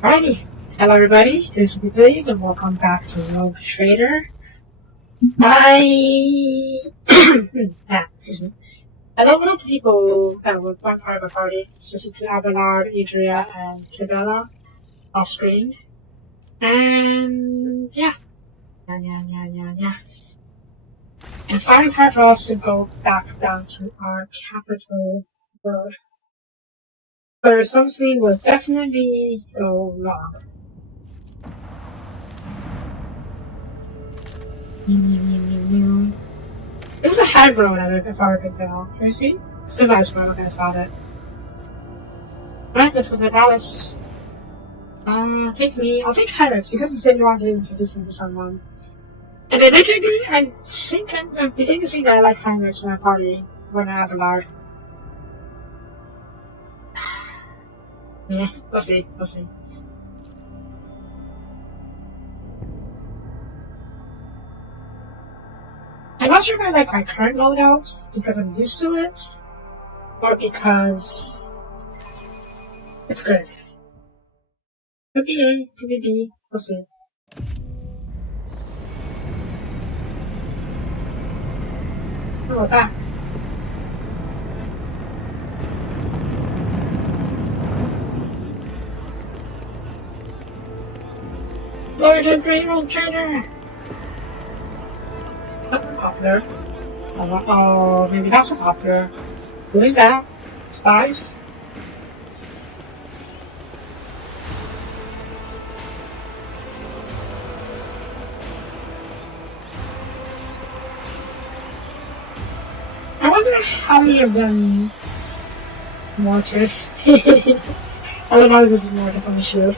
Alrighty. Hello everybody, this is Soapie and welcome back to WH40k. Excuse me. I love the people that were one part of the party, specifically Abelard, Adria, and Cabela off screen. And yeah. It's finally time for us to go back down to our capital world. But something will definitely go wrong. This is a high road, if I could tell. Can you see? It's the nice road, okay, that's about it. Alright, let's go to Dallas. I'll take Pirates because you said you wanted to introduce me to someone. And initially, I think I'm beginning to see that I like Heinrichs in that party when I have a Lard. Yeah, we'll see. I'm not sure if I like my current loadout because I'm used to it, or because it's good. Could be A, could be B, we'll see. Oh, back. Lord and Great Old Trader! Popular. Oh, maybe that's a popular. Who is that? Spies? I wonder how many of them mortars. I don't know if this is mortars on the shield.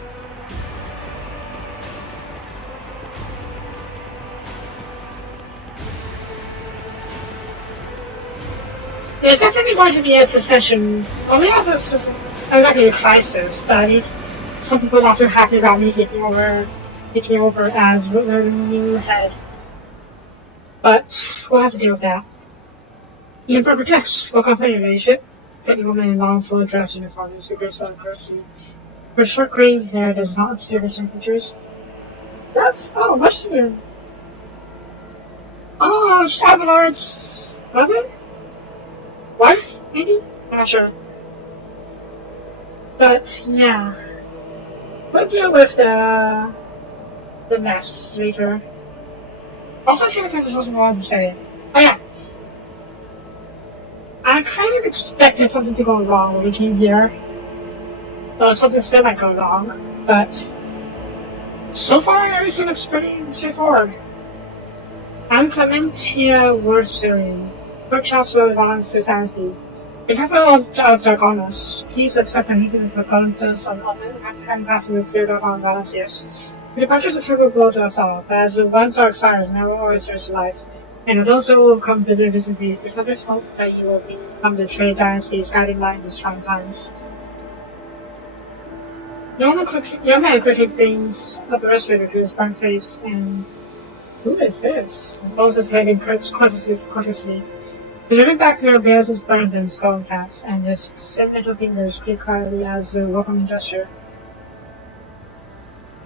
There's definitely going to be a secession. Well, not exactly a crisis, but at least some people not too happy about me taking over as the new head. But we'll have to deal with that. The Emperor protects. Welcome to your ladyship. Second woman in long full dress uniform is the graceful and courtesy. Her short green hair does not obscure his features. What's she in? Oh, Abelard's mother? Wife, maybe? I'm not sure. But yeah, we'll deal with the mess later. Also, I feel like there's something I wanted to say. Oh yeah, I kind of expected something to go wrong when we came here. Well, something still might go wrong, but so far everything looks pretty straightforward. I'm Clementia Worthserian. Workshops will balance this dynasty. The capital of Dragonus, please accept a meeting with the Proponents of Alton after having passed the third on Valancius. The departure is a terrible blow to us all, but as one star expires, now always returns to life. And those who will come visit this indeed, there's others hope that you will become the trade dynasty's guiding light in strong times. Young man quickly brings up the respirator to his burnt face, and who is this? Holds his head in courteously. The driven back mirror bears his burns and skull caps, and his thin little fingers click quietly as a welcoming gesture.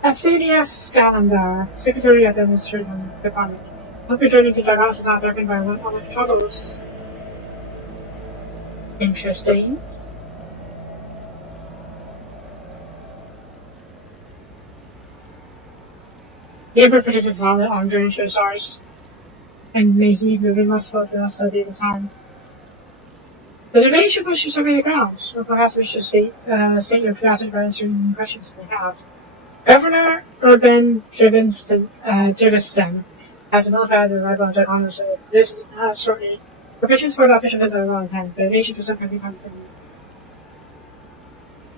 Asadias Scalandar, Secretary of the Administration Department. Hope your journey to Dragonus is not threatened by unwanted troubles. Interesting. The Emperor predicted his on journey to the stars, and may he be very much to us at the time. There's a very should push you survey the grounds, or perhaps we should state your curiosity by answering questions you may have. Governor Urban Jiviston has notified the arrival of Dragonus this shortly. Preparations for the official visit are well in hand, but it should be some kind of time for me.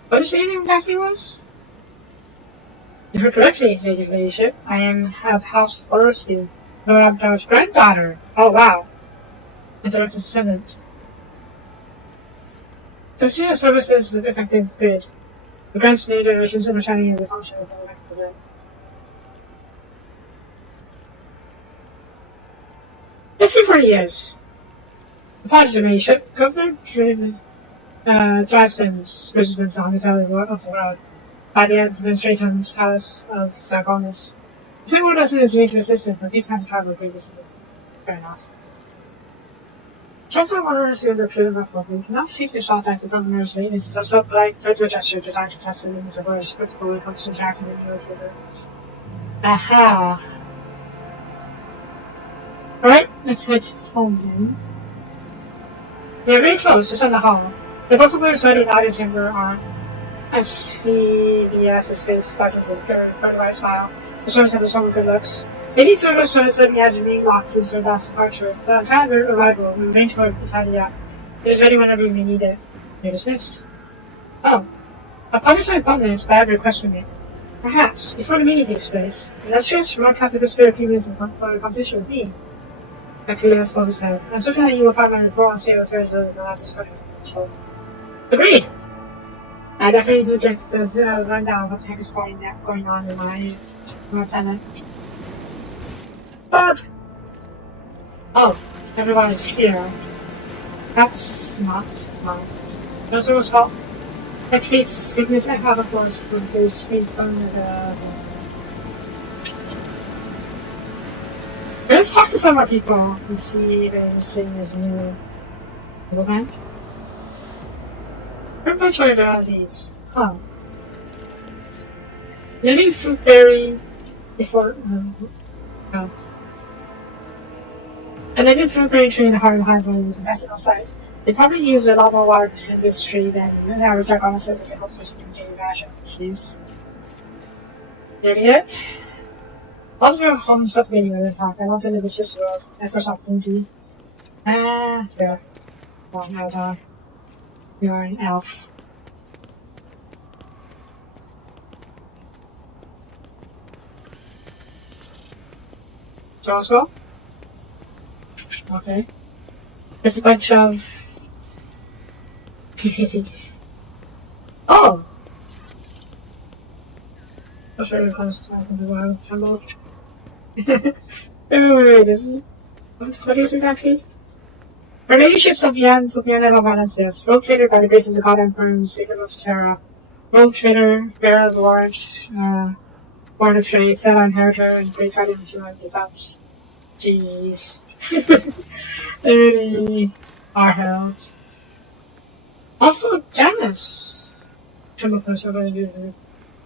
What did your name exactly was? You heard correctly, ladyship. I am of House Forresty, Lord Abdal's granddaughter. Oh wow. a direct descendant. To see a service is an effective grid. The grants new generations understanding of the function of the mechanism. Let's see what he is. The party generation, governor drives them's resistance on the tail of the road. By the administration's palace of Sargonis. The Timor doesn't is weak resistant, but takes time to travel with resistance. Fair enough. Chancellor Warner's is a clear enough for me. Cannot take the shot at the governor's weaknesses of so polite, virtual gesture designed to test the limits of words, critical when it comes to interacting with the irritator. Aha! Alright, let's head home then. They're very close, it's on the hall. There's also a side of the audience member on as he has his face sparkles with a bright smile. The servants have some good looks. Maybe Servo says that he has remained locked since their last departure, but upon their arrival, we arranged for Italia. It is ready whenever you may need it. You're dismissed. Oh. A punishment button is bad requesting it. Perhaps, before the meeting takes place, the illustrious Lord Captain of Spirit Humans and for a competition with me. Activitas both his head. I'm certain that you will find my report on state of affairs later than the last discussion. So, agreed! I definitely need to get the rundown of what the heck is going on in my planet. But, oh, everyone is here. That's not fine. Those was fault. At least sickness and have a force with his feet on the. Let's talk to some more people and see if anything is new. Little man? Pretty much what there are these. Huh. Living fruit berry before. No. A living fruit berry tree in the heart of the high valley is a fascinating sight. They probably use a lot more water to plant this tree than an average dragon says if it helps us in daily ration issues. Idiot. Lots of your home stuff getting with attack. I want to live this just world. My first opportunity. There. Well, now die. You're an elf. Josco? Okay. There's a bunch of... Oh! That's really close to the wild tremble. Wait, this is... What is exactly? Our ladyships of Yan, Sopiana, and Valencias, rogue trader by the grace of the god emperor and the sacred of Terra, rogue trader, bearer of the large, born of trade, set on inheritor, and great guardian of human defense. Jeez. They really are hells. Also, Janus. Tremble close over the dude.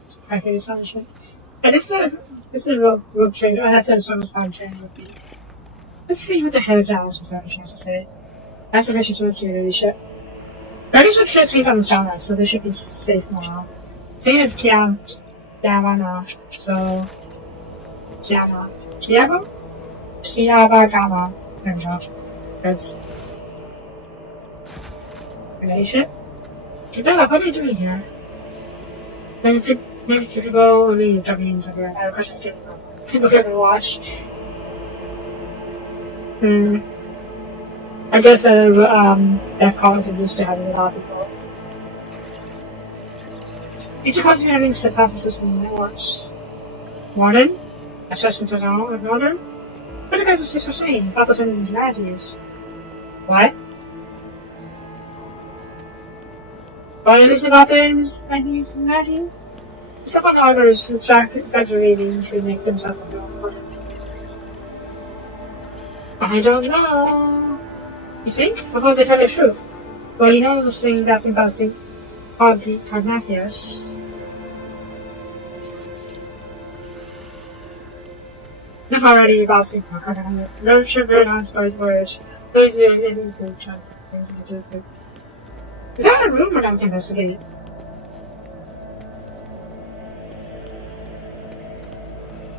It's practically astonishing. And this is a rogue trader, and that's a service bound trader would be. Let's see what the hell Janus has had a chance to say. That's a mission to the security ship. Maybe we should see from the Janus, so they should be safe now. Same if Kiana, so. Kiaba? Kiaba. There we go. Good. Relation? Bella, what are you doing here? Maybe you could go leave Japanese over. I have a question to people here to watch. I guess Death Call isn't used to having a lot of people. Each of us having to pass the system networks. Modern? Especially to know of modern? What do you guys are saying about the same humanities? What? What is it about the humanity? Stuff on the others exaggerating to make themselves more important. I don't know. You think? I'm going to tell you the truth. Well, you know this thing that's embarrassing. Carnathius. Not already embarrassing for Carnathius. No sure very nice by his voyage. Lazy and easy. Is that a rumor that we can investigate?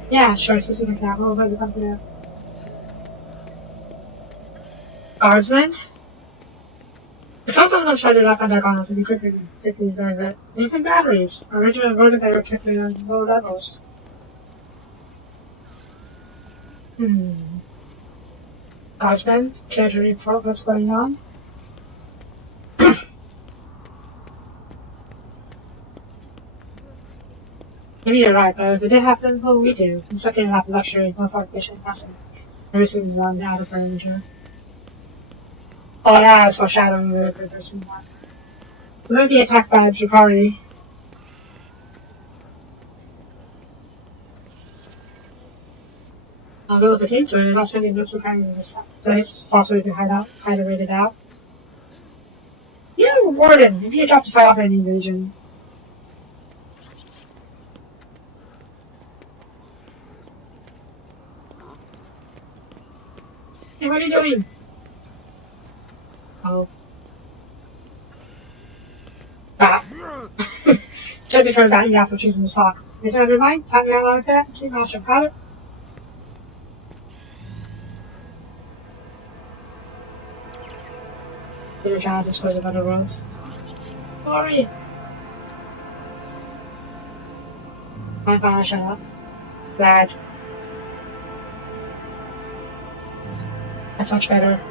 Yeah, sure, he's in the capital, but you come here. Guardsmen? It sounds like they'll try to lock on their guns and be quickly burn it. Using batteries. Original rodents they were kept in low levels. Guardsmen, care to report what's going on? Maybe you're right, but if it did happen, what will we do? I'm stuck in that luxury, no efficient person. Everything's on the outer perimeter. Oh yeah, it's foreshadowing the person. We might be attacked by Jakari. Although if it came to it, not spending looks apparently in this place, it's possible to hide a rated out. You, Warden, you need a job to fight off any invasion. Hey, what are you doing? Oh. Ah. Should be for about you after choosing this talk. You don't mind? Have you like that? Keep out your pilot. Your chance to dispose of other worlds. Sorry. I'm fine, shut up. Glad. That's much better.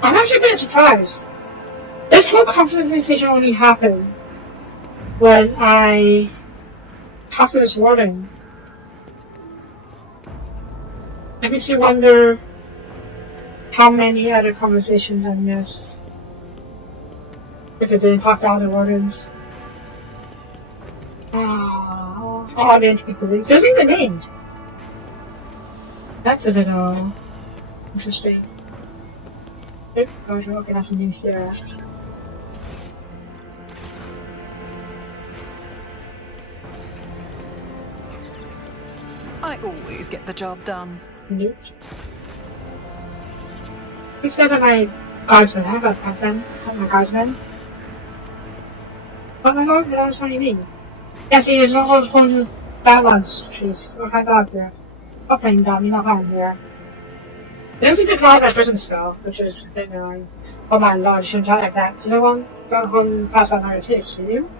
I'm actually a bit surprised. This whole conversation only happened when I talked to this warden. It makes you wonder how many other conversations I missed because I didn't talk to other wardens. Oh, I'm interested. There's even named. That's a bit interesting. Okay, that's a new here. I always get the job done. Nope. These guys are my guardsmen. I gotta pet them. Pet my guardsmen. Oh my god, that's what you mean. Yeah, see, there's a whole new balance trees. What kind of dog here? Okay, dummy, not harm here. They don't seem to draw that prison spell, which is a bit annoying. Oh my lord, you shouldn't try like that. You know what? Go home and pass on your taste, do you?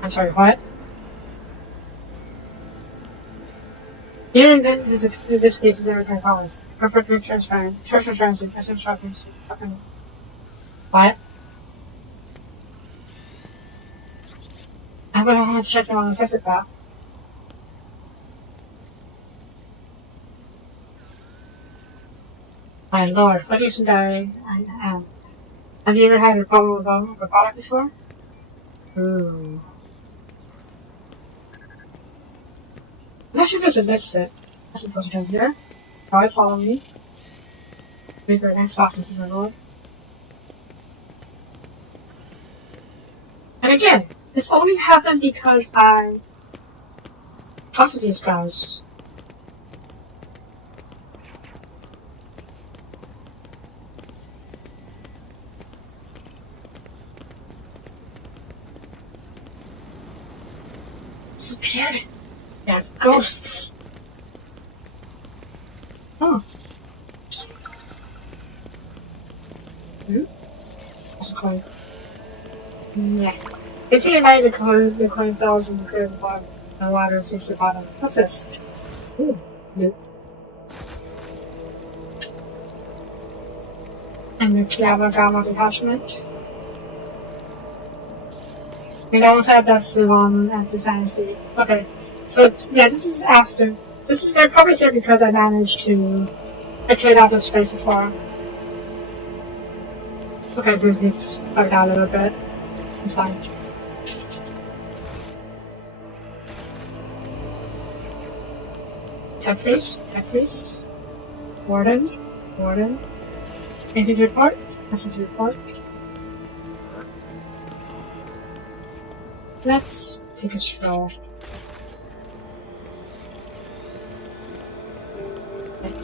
I'm sorry, what? Here in this case, there is no cause. Perfectly transparent. Social transit, essential currency. What? I'm gonna have to check on the septic path. My lord, what is I am? Have you ever had a problem with a product before? Ooh. I'm not sure if it's a misstep. That's supposed to come here. Alright, follow me. Wait for the next boxes in the lord. And again, this only happened because I talked to these guys. Disappeared. Yeah, ghosts. Oh. That's a coin. Yeah. If you light the coin falls in the clear bottom. The water takes the bottom. What's this? Ooh. Nope. And the Kiyama detachment. We almost have that Sivan anti-dynasty. Okay. So, yeah, this is after. They're probably here because I managed to clear out this space before. Okay, so we've bugged out a little bit. It's fine. Tech priest. Warden. Anything to report? Nothing to report. Let's take a stroll.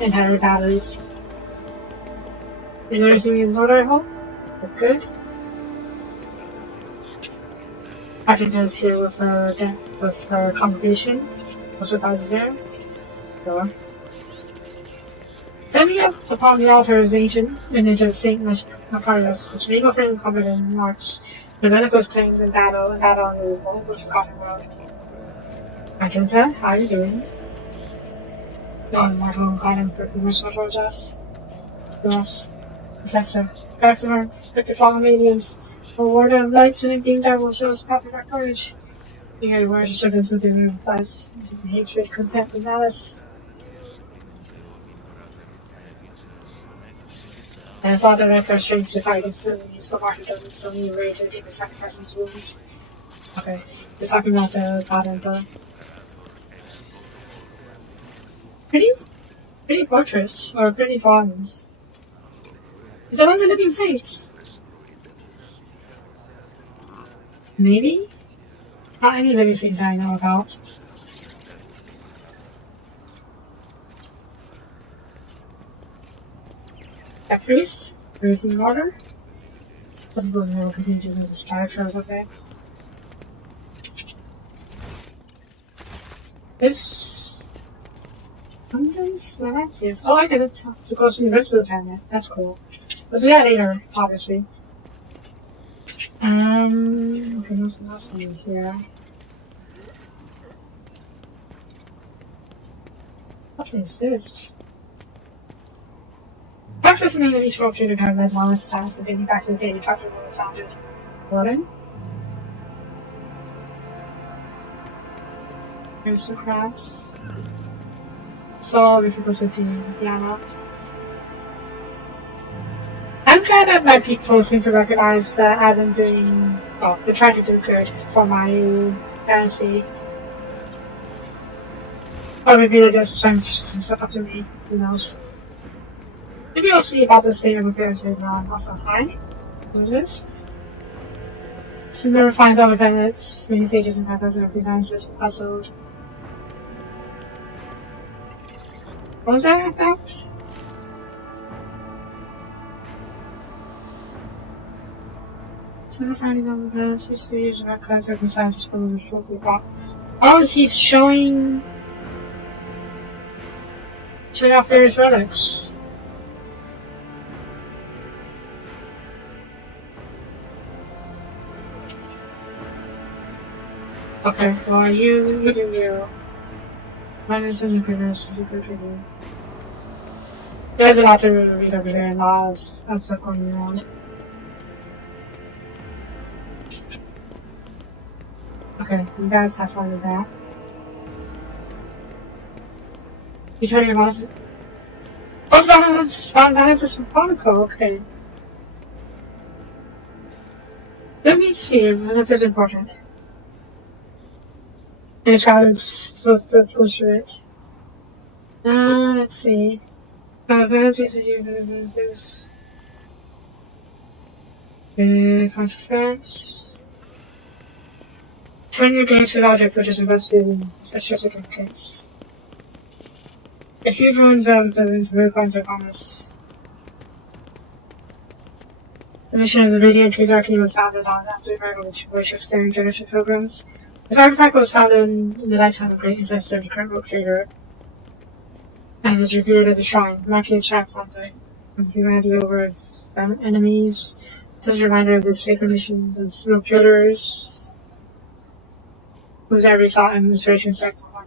Entire batteries. And everything is in order, I hope? We're good. Patrick is here with her congregation. No surprises there. Sure. Standing up upon the altar is ancient image of Saint Macarius, which being offering covered in marks. The medicals claimed in battle on the old forgotten world. Magenta, how are you doing? Marvel kind of permission towards us. Yes. Professor. Professor, the fallen aliens. A word of lights and a being that will show us path of our courage. You hear the words of servants with their new replies. Hatred, contempt, and malice. And it's all direct our strength to fight against the enemies for martyrdom, so we rage to take the sacrifice of his wounds. Okay. Just talking about the god and the pretty portraits, or pretty drawings. Is that one of the living saints? Maybe? Not any living saint that I know about. That priest? Priest in order? I suppose they will continue to move this characters, okay. This... Abundance? Well, that's yes. Oh, I get it to go see the rest of the planet. That's cool. We'll do that later, obviously. Okay, there's nothing here. What is this? Breakfast in the each folk treated her red wellness society so dating back to the day the doctor was founded. Warden? Here's some crabs. So, if it goes with the piano. I'm glad that my people seem to recognize that I've been doing, well, they're trying to do good for my dynasty. Or maybe they're just trying to step up to me, who knows. Maybe we'll see about the state of affairs right now. Also, hi? What is this? To never find out if it's many sages and cycles and designs this puzzled. What was that about? To never find out if it's many sages and cycles and designs this puzzle. Oh, he's showing off various relics. Okay, well, you do you. Minus is progress, you could trigger. There's a lot to read over here, and lots of stuff going around. Okay, you guys have fun with that. You turn your mouse. Oh, balance is Monaco, okay. Let me see if it's important. It's got to push through it. Let's see. Consequence. Turn your gaze to the object which is invested in such certificates. If you've ruined them, then it's very contact on this. The mission of the Radiant Trees Arcane was founded on after the arrival of Wish's clearing generation pilgrims. This artifact was found in the lifetime of great ancestor of the current rogue trader, and was revered at the shrine, marking its track on the humanity over enemies. Such a reminder of the sacred missions of rogue traders, whose every sought and inspiration set on.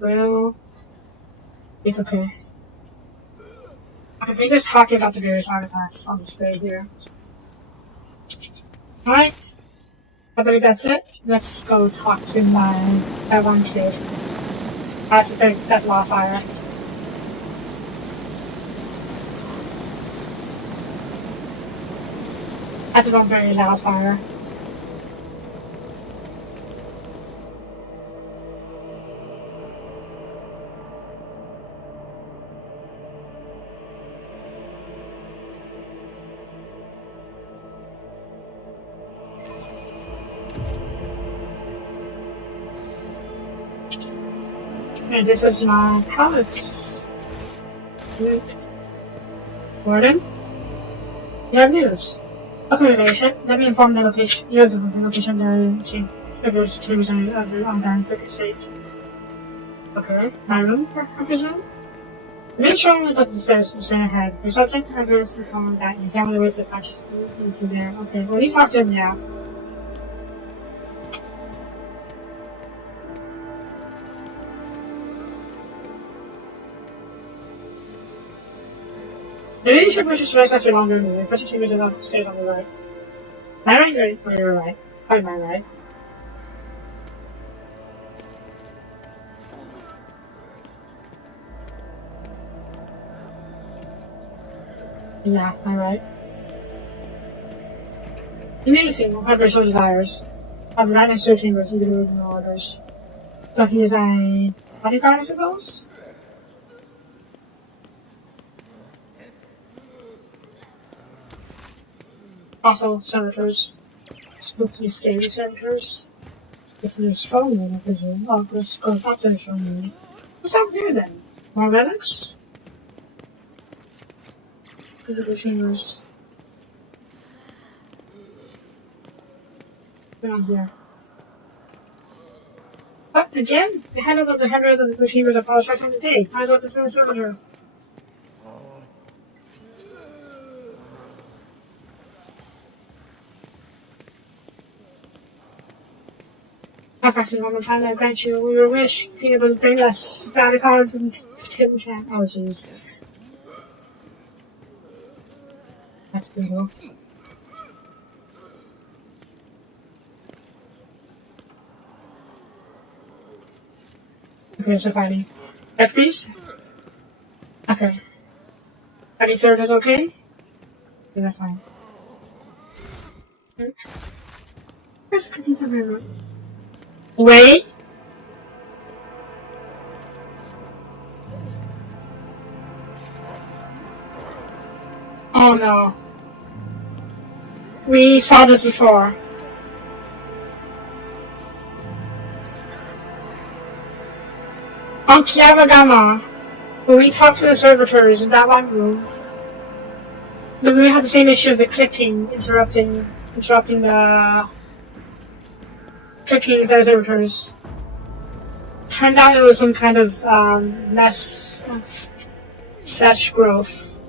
Well, it's okay. Because they just talking about the various artifacts on display here. Alright. I believe that's it. Let's go talk to that one kid. That's a lot of fire. That's a very loud fire. And this is my palace. Warden? You have news. Accommodation. Let me inform the location. You have the location there. She appears to resign on Dan's estate. Okay. My room, I presume? The main showroom is up the stairs straight ahead. Your subject appears to inform that your family waits to catch you from there. Okay. Well, you talk to him now. Maybe you should push your space actually longer than me. Push your fingers enough to stay on the right. Am I right? Oh, you're right. Am I right? Yeah, I'm right. Amazing, whatever so desires. I'm not in searching with either of no orders. So he is a bodyguard, I suppose? Also, senators. Spooky, scary senators. This is a strong room, I presume. Oh, this goes up to the strong room. What's out here then? More relics? Physical chambers. Down here. But again, the handles of the chambers are polished right from the day. Might as well just send this over here. I've actually one more time I grant you your wish. Being able to bring us bounty cards and Tim Chan. Oh jeez. That's brutal. Okay, so finally. Back please? Okay. Any service okay? Yeah, that's fine. Where's the cookies in my room? Wait! Oh no. We saw this before. On Kiamagama, when we talked to the servitors in that one room, then we had the same issue of the clicking interrupting the clicking inside the servitors. Turned out it was some kind of mess of flesh growth.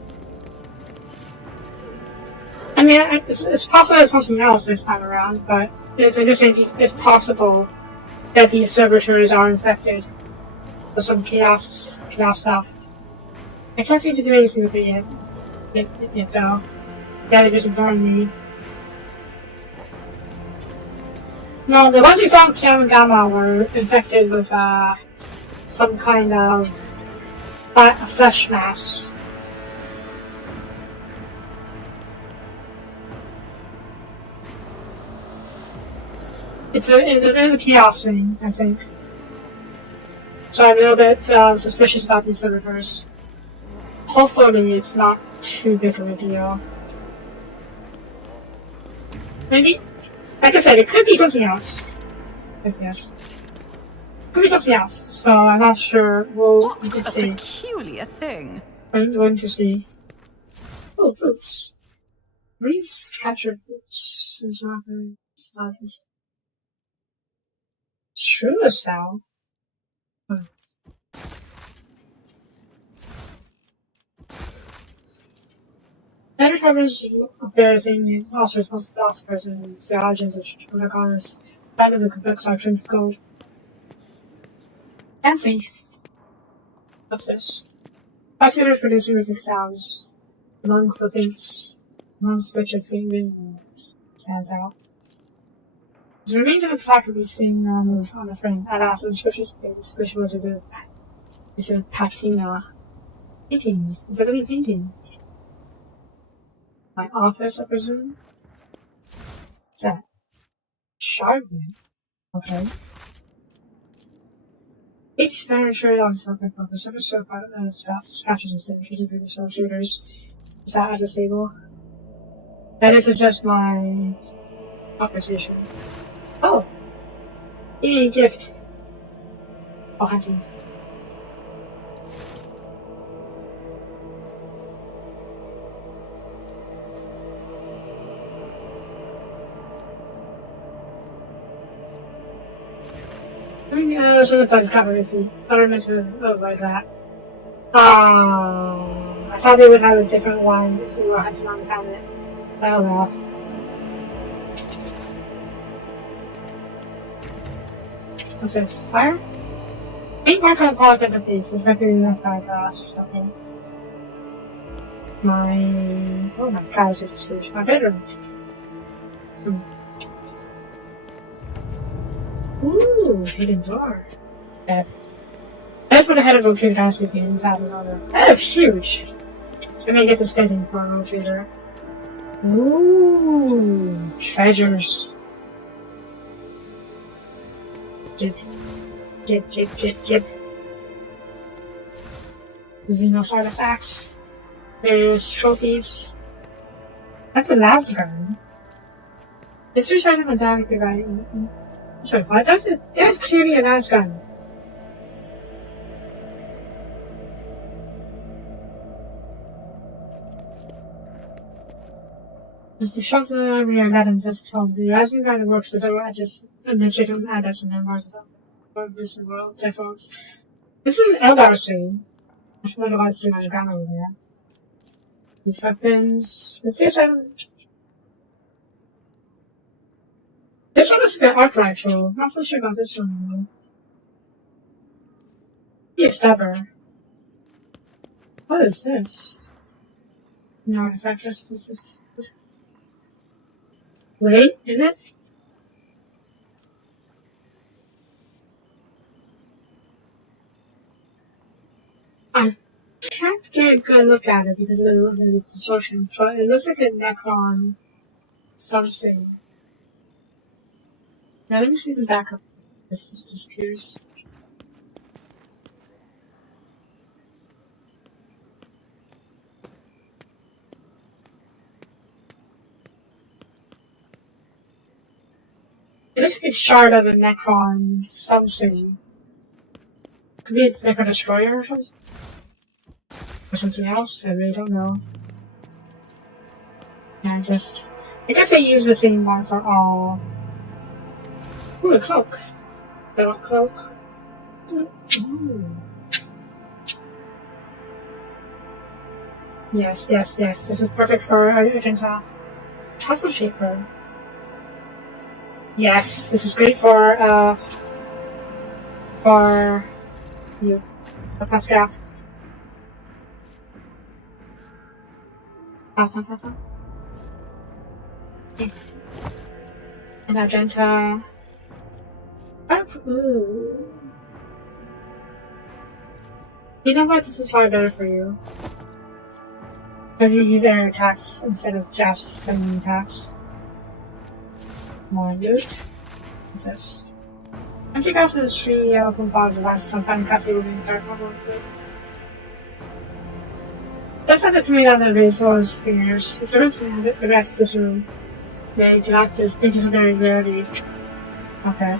I mean, it's possible it's something else this time around, but it's possible that these servitors are infected with some chaos stuff. I can't seem to do anything with it yet though. Yeah, they're just ignoring me. No, the ones we saw in Kiamagama were infected with some kind of flesh mass. It's a chaos thing, I think. So I'm a little bit suspicious about these servitors. Hopefully it's not too big of a deal. Maybe? Like I said, it could be something else. Yes. Could be something else, so I'm not sure. We'll need to see. What a peculiar thing. I'm going to see. Oh, boots. Breeze captured boots. It's not very obvious. True as thou. Better covers embarrassing also philosophers and theologians of protagonist rather than complex doctrine of code. Fancy. What's this? Prosecutors produce horrific sounds. Among the things, amongst which a finger stands out. The remains of the plaque of the same on the frame. I'd ask the description to the patina paintings. It doesn't mean painting. My office, I presume? What's that? Shardman? Okay. Each furniture on something from the surface soap scratches and sandwiches and previous shooters. Is that at the table? This is just my conversation. Oh! Yay, gift! I'll have you. This was a fun conversation. I don't meant to look like that. I thought they would have a different one if we were hunting on the cabinet. Oh well. What's this? Fire? 8 mark on the polyphenol piece. There's nothing enough by glass. Okay. Oh my god, this is huge. My bedroom. Ooh, hidden door. Bed. Bed for the head of road trader has to be in his house is on there. That is huge. I mean, I guess it's fitting for a road trader. Ooh, treasures. Get. Xenos artifacts. There's trophies. That's a last gun. It's just item a damage guy. Sorry, what? That's clearly a last gun. As the shots of the rear madam just told the rising kind of works as a just administrative adapts and members of this world, telephones. This is an Eldar scene. I should wonder why it's doing my grammar over there. These weapons. Is this This one is the arc rifle. Not so sure about this one. Be a stabber. What is this? No artifact resistance. Wait, is it? I can't get a good look at it because of the distortion, but it looks like a Necron something. Now let me see the backup. This just disappears. It looks like a shard of a Necron something. Could be a Necron destroyer or something? Or something else? I really don't know. Yeah, I guess I use the same one for all. Ooh, a cloak. The cloak. Ooh. Yes. This is perfect for Argenta. Puzzle shaper. Yes, this is great for you. For Pascal. Pascal. And Argenta. Ooh. You know what? This is far better for you. Because you use air attacks instead of just feminine attacks. More loot. What's this? Anti-gas is free open bars of some kind of coffee within dark level. This has a 3,000 resource fingers. It's originally the rest of this room. They do not just think it's very rarely. Okay.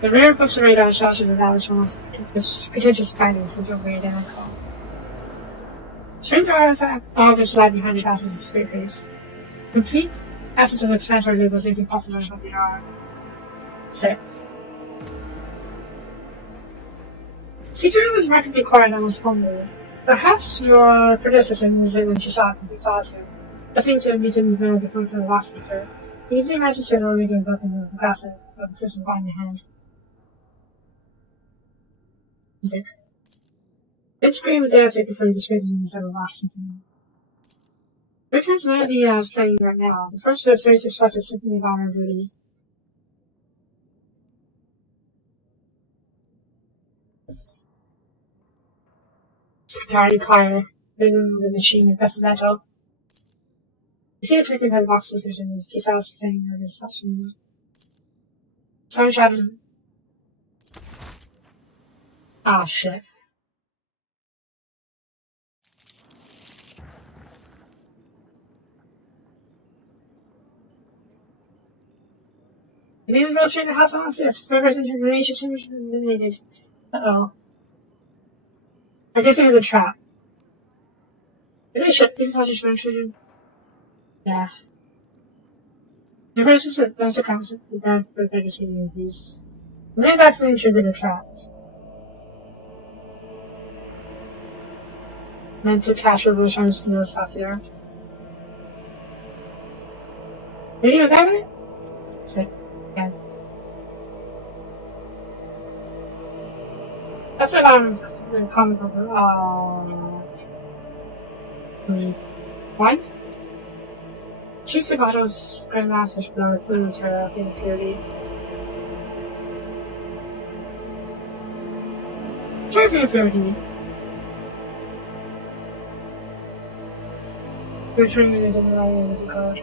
The rare books of radar shells in the valley almost pretentious findings of your way down. Strange artifact objects lie behind the passes of spirit face. Complete absence of explanatory labels making possible what they are. Sick. Security was markedly quiet and was homely. Perhaps your predecessor was it when she saw him. Listening to immediately know the proof of the last speaker. Easily imagine said or reading book in the capacity of the system behind the hand. Music. It's great with dance I prefer to display the instead of last symphony. Rickard's melody is playing right now. The first of 36 parts of Symphony of Vulnerability. It's guitar choir. Rhythm the machine of best metal. If you take the box of vision, if you saw playing or this option. Sorry, Shadow. Ah, shit. The name of the trainer has on this. Progress into relationships eliminated. Uh-oh. I guess it was a trap. Relationship, you thought you should. Yeah. The first is a basic concept of that for biggest video piece. Maybe that's an intriguing trap. Meant to capture was trying to steal stuff here. Maybe was that it? Sick. Yeah. That's what I'm comic book. Oh. One. Two Cigatos, Grandmaster's Blood, Blue Terra, Inferiority. Try for Inferiority. Return me to the right of the card.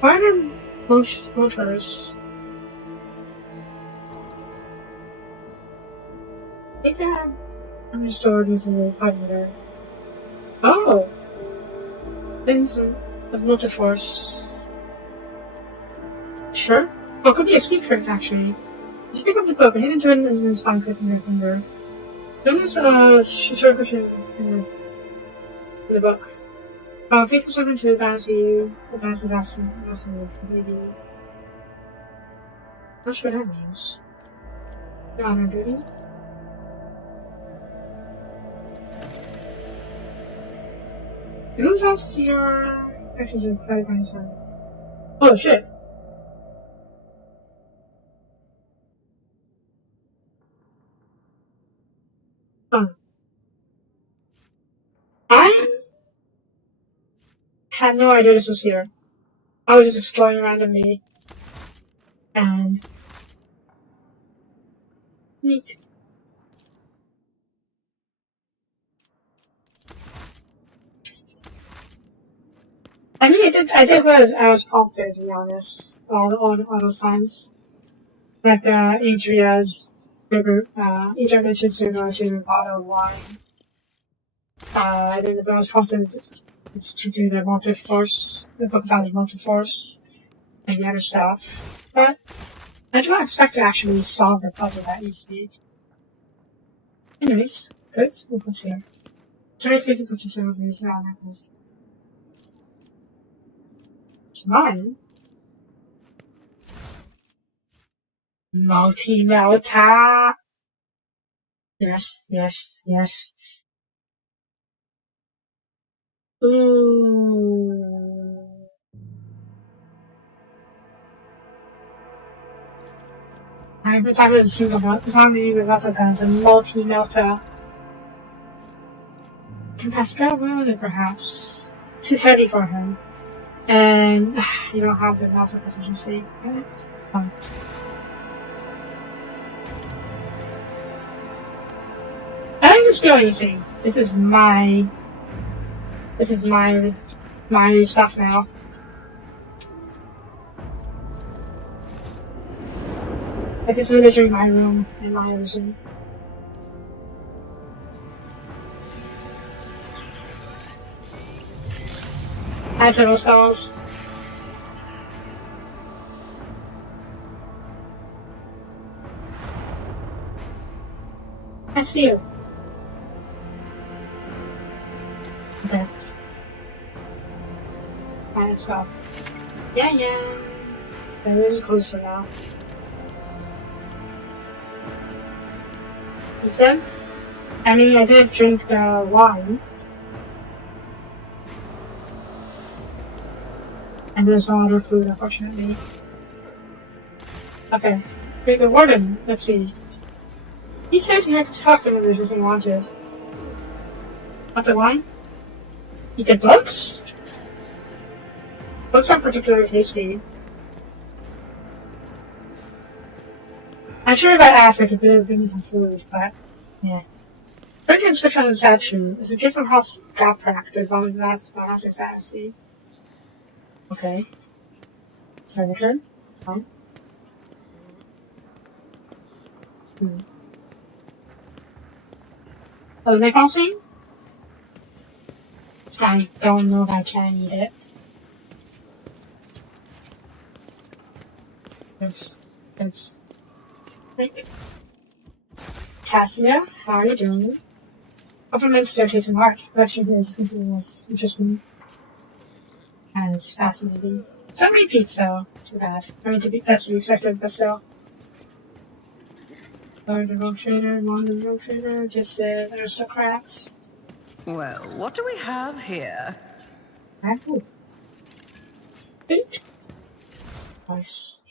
Why are motors? I think that I'm restored using the positor. Oh! Things of multiforce. Sure. Oh, it could be a secret, actually. Just pick up the book. A hidden twin is in the spine prison in your finger. There's this, short version in the book. Faithful servant to the dynasty maybe. Not sure what that means. Your honor duty? You don't trust your actions in credit by yourself. Oh shit. I had no idea this was here. I was just exploring randomly. And neat. I mean, I did what I was prompted, to be honest, all those times. But, Adria mentioned sooner she was a bottle of wine. I think I was prompted to do the multi-force, the book about the multi-force, and the other stuff. But I do not expect to actually solve the puzzle that easily. Anyways, good. What's here? So let's see if we put this over these now. It's mine. Multi-melta. Yes, yes, yes. Ooh. Every time it's single melt, it's not even metal guns, a multi-melta. Can Pascal ruin it, perhaps? Too heavy for him. And you don't have the melta proficiency. I think it's still easy. This is my stuff now. Like, this is literally my room and my room. I have several spells. That's you. Okay. Alright, let's go. Yeah. The room's closed for now. Eat them? I mean, I did drink the wine. And there's no other food, unfortunately. Okay. Great, the warden. Let's see. He said he had to talk to him if there's anything he wanted. Want the wine? Eat the books? Books aren't particularly tasty. I'm sure if I asked, I could bring me some food, but yeah. Further inscription on the statue is a gift from House Gaprak to the Monastic Dynasty. Okay. Senator? Fine. Oh, the crossing? I don't know if I can eat it. It's like Cassia, how are you doing? Upperman staircase and heart. Collection here is interesting. And it's fascinating. Some repeats though. Too bad. I mean, that's to be expected, but still. Lord the Rogue Trader, just aristocrats. Well, what do we have here? Apple. Eight. Nice.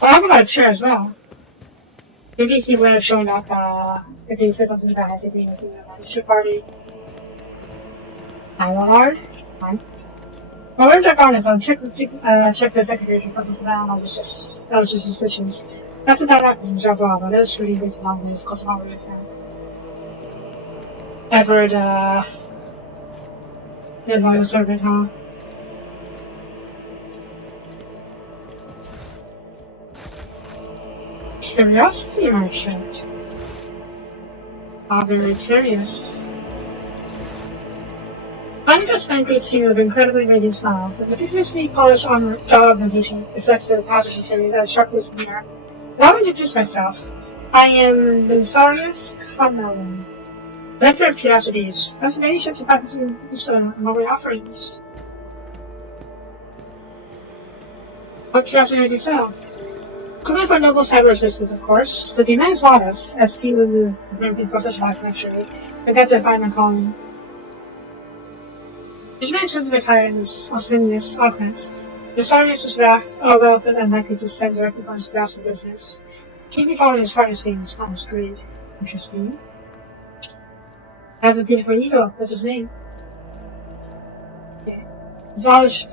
Oh, I have a chair as well. Maybe he would have shown up if he said something bad to me in the membership party. I will hard. Fine. Well, we're check on this. I'll check the secretary's report for that, and that was just suspicions. That's a direct in job well, but it's really good to not live, of course I'm not really a fan. Edward, Edward was servant, huh? Curiosity merchant. Very curious. I'm just angry to of incredibly radiant smile. The meticulously polished armor job ornamentation reflects the positive series as sharply as a mirror. Now I introduce myself. I am Bensarius Carmelin, Director of Curiosities. I have many ships to practicing among my offerings. What curiosity do you sell? Coming for noble cyber assistance, of course. The demand is modest, as few will bring for such life naturally. I get to find my calling. Did you mention the attire in this Austinus augments? The Sarius is wealth and likely to send directly from his class of business. Keep me following his harnessing is almost great. Interesting. That's a beautiful eagle. That's his name. Okay. Zalish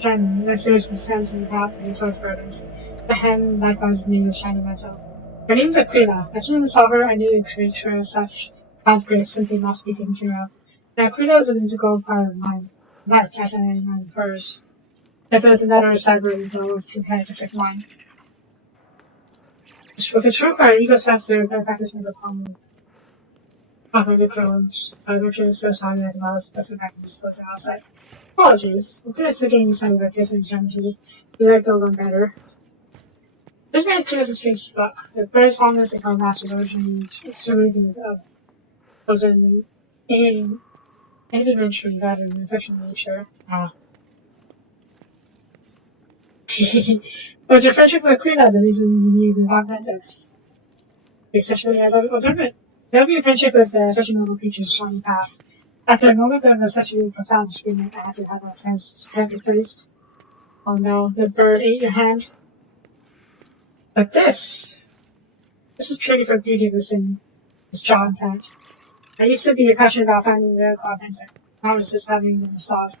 shining, my series with hands and without any sort of burdens. The hand likewise made of shiny metal. Her name is Aquila. As soon as I saw her, I knew a creature as such. Out grace simply must be taken care of. Now, Aquila is an integral part of mine. That cast any mind of hers. As it is a matter of cyber ego of two characters like mine. If it's true, our egos have to benefactors made upon the drones. Richard is so sorry as well as the best effect of disposing outside. Apologies. I'm good at getting some of our face and genuinity. We like to learn better. This man too is a strange book. The very fondness of our master version was in inventory rather than affection nature. Was your friendship with Aquila the reason you needed the augmentics? Especially as a different. There'll be a friendship with such a noble creatures on the path. After a moment of such a profound disagreement, I had to have my friend's hand replaced. Oh no, the bird ate your hand. But this is purely for the beauty of this jaw, in fact. I used to be passionate about finding the augmented. Now it's just having them installed.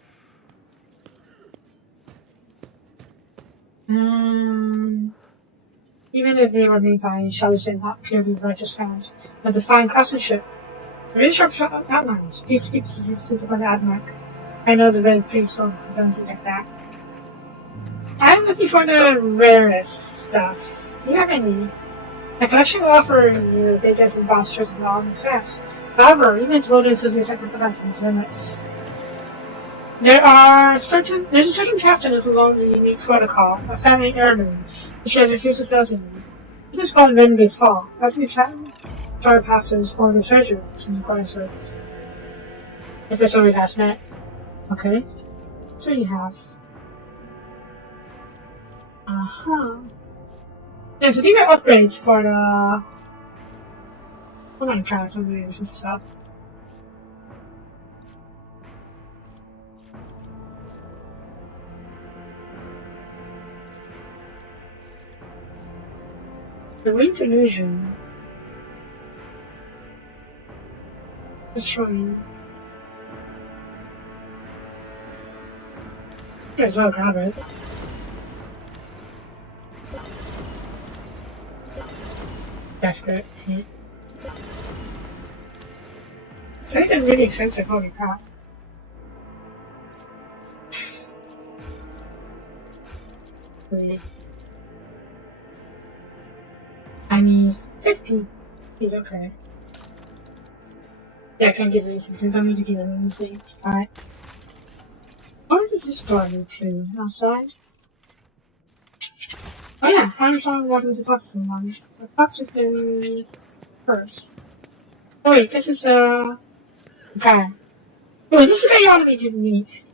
Even if they were made by, shall we say, not purely righteous hands, but the fine craftsmanship. Really sharp outlines. Please keep this simple the Admiral. I know the red priest so doesn't like that. I'm looking for the rarest stuff. Do you have any? My collection will offer you the biggest and monsters of all the facts. However, even its wilderness is its limits. There's a certain captain who owns a unique protocol, a family heirloom, which he has refused to sell to me. It is called Renegades Fall. As we travel, try to path to explore the treasure, seems quite absurd. If this already has met. Okay. So you have. Yeah, so these are upgrades for the. I'm gonna try some of these stuff. The winged illusion is showing. Here's I'll grab it. That's good. It's actually really expensive, holy crap. I mean, 50 is okay. Yeah, I can't give reason, because I need to give it a see. Alright. Where does this door lead to? Outside? Oh yeah, I'm trying to walk to talk to someone. I'll talk to him first. Oh wait, this is okay. Oh, is this the guy you wanted me to meet?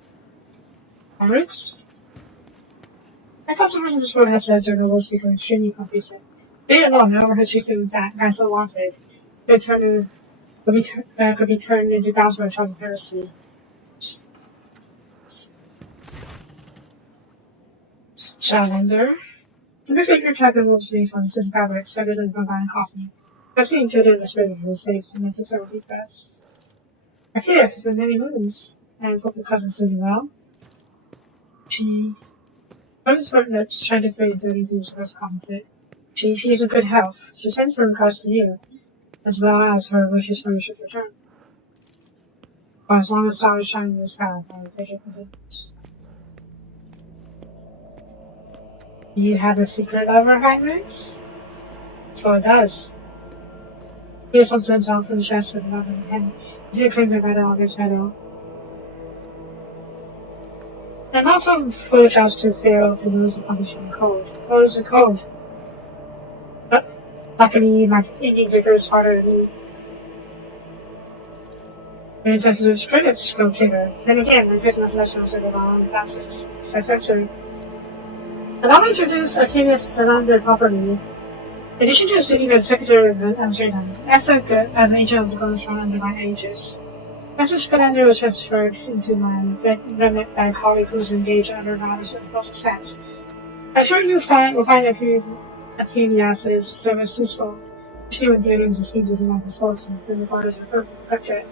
Alex? My customers in this world has said their nobles become extremely complacent. They alone, however, has chased that I so wanted. Could be turned into grounds for a child of heresy. Challenger? The figure type of moves me from his fabric, stutters in buying coffee. I see him put in the spirit of his face and makes several deep breaths. Yes, it's been many moons, and hope your cousin's doing well. She noticed her notes trying to fade into his first conflict. She is in good health. She sends her request to you, as well as her wishes for your ship return. For as long as stars shine in the sky, our vision continues. You have a secret of her Heinrichs? So it does. He assaults himself in the chest with another hand. You claim your medal on his medal. And also foolish us to fail to notice the punishment code. What is the code? But luckily, my Indian figure is harder than me. Very sensitive credits go trigger. Then again, the sickness lesson is sort of on classes. Successor. Allow me to introduce Arcadius surrounded properly. In addition to his duties as Secretary of Amsterdam, acted as an agent of the Golden Throne under my aegis. Master Scalander was transferred into my remit by a colleague who was engaged under my close expense. I'm sure will find Arcadius' service useful, especially when dealing with the schemes of human misfortune in the borders of the protectorate.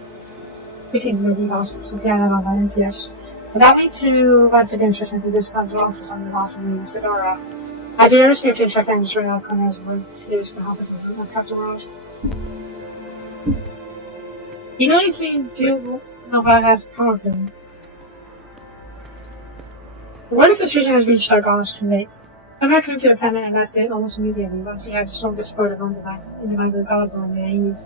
Greetings, Lady Bosses, and Piano on my NCS. Allow me to once again transmit the discount to on the boss of Isadora. I do understand to check and straight out corners of fears for help us in the capital world. You know, you seem to know what has come of him. What if this region has reached our gods too late? I'm not coming to the planet and left it almost immediately once he had sold the sport of in the minds of the godborn naive.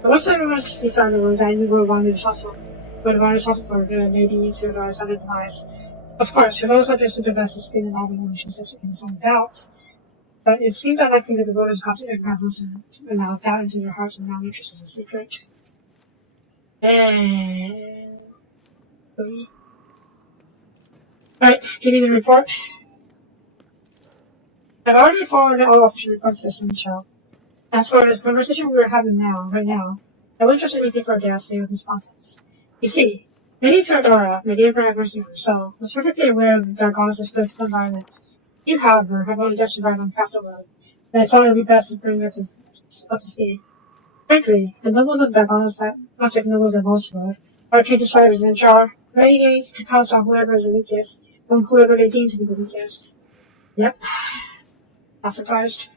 But what's the rumors he saw in the world that you were wanted responsible? But the responsible for the Lady Isador's other demise. Of course, for those subjects to divest the skin and all the emotions in some doubt. But it seems unlikely that the voters got to ignorance and allow doubt into their hearts and now interest is a secret. Right, give me the report. I've already forwarded all official reports to the show. As for this conversation we are having right now, I won't trust anything for a day with his contents. You see, Lady Theodora, my dear University herself, was perfectly aware of Dargonis' political environment. You, however, have only just survived on Capital Road, and I thought it would be best to bring you up to speed. Frankly, the nobles of Dargonis, much like nobles of Moscow, are cages fighters in a jar, ready to pounce on whoever is the weakest, and whoever they deem to be the weakest. Yep. Not surprised.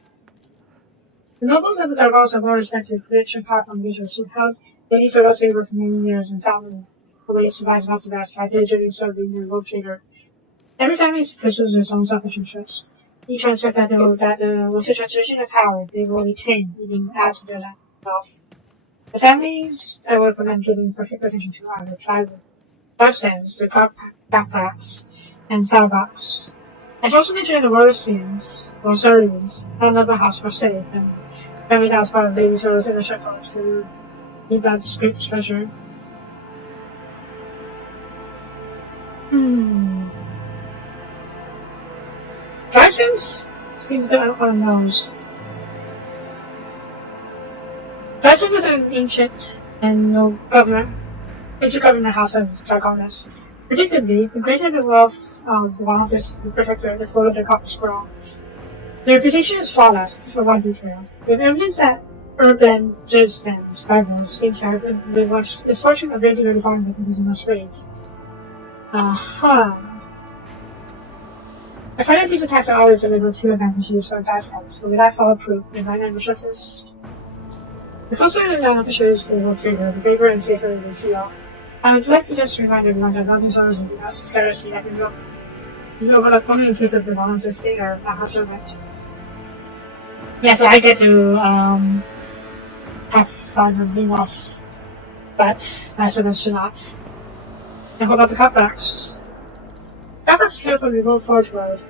The nobles of the Dargonis are more respected, rich, and powerful individuals who held Lady Theodora's favor for many years and found the way to survive after that, like they did instead of being their world trader. Every family pursues its own selfish interest. Each one expects that with the transition of power, they will retain, even add to their wealth. The families that work with them giving particular attention to are the tribe stands, the backpacks, and saddlebacks. I should also mention the Warsians, or Surians, out of the house for safe, and family that was part of Lady Sora's inner circle to give that great treasure. Tribe stands seems a bit on the nose. Tribe stands is an ancient and government house of Dargonis. Predictably, the greater the wealth of the Valentist protectorate, the fuller their coffers grow. Their reputation is flawless, for one detail. We have evidence that urban Jibstam's rivals seem to have been much misfortune of regularly following within these immense raids. I find that these attacks are always a little too advantageous for bad sense, but without solid proof, they might never surface. The closer an official is to the world figure, the braver and safer they will feel. I would like to just remind everyone that none of these orders is a conspiracy that can be overlooked only in case of the Valentist state or not servant. Yeah, so I get to have fun with Xenos, but my servants do not. And what about the cutbacks? Cutbacks here from the Remote Forge Road.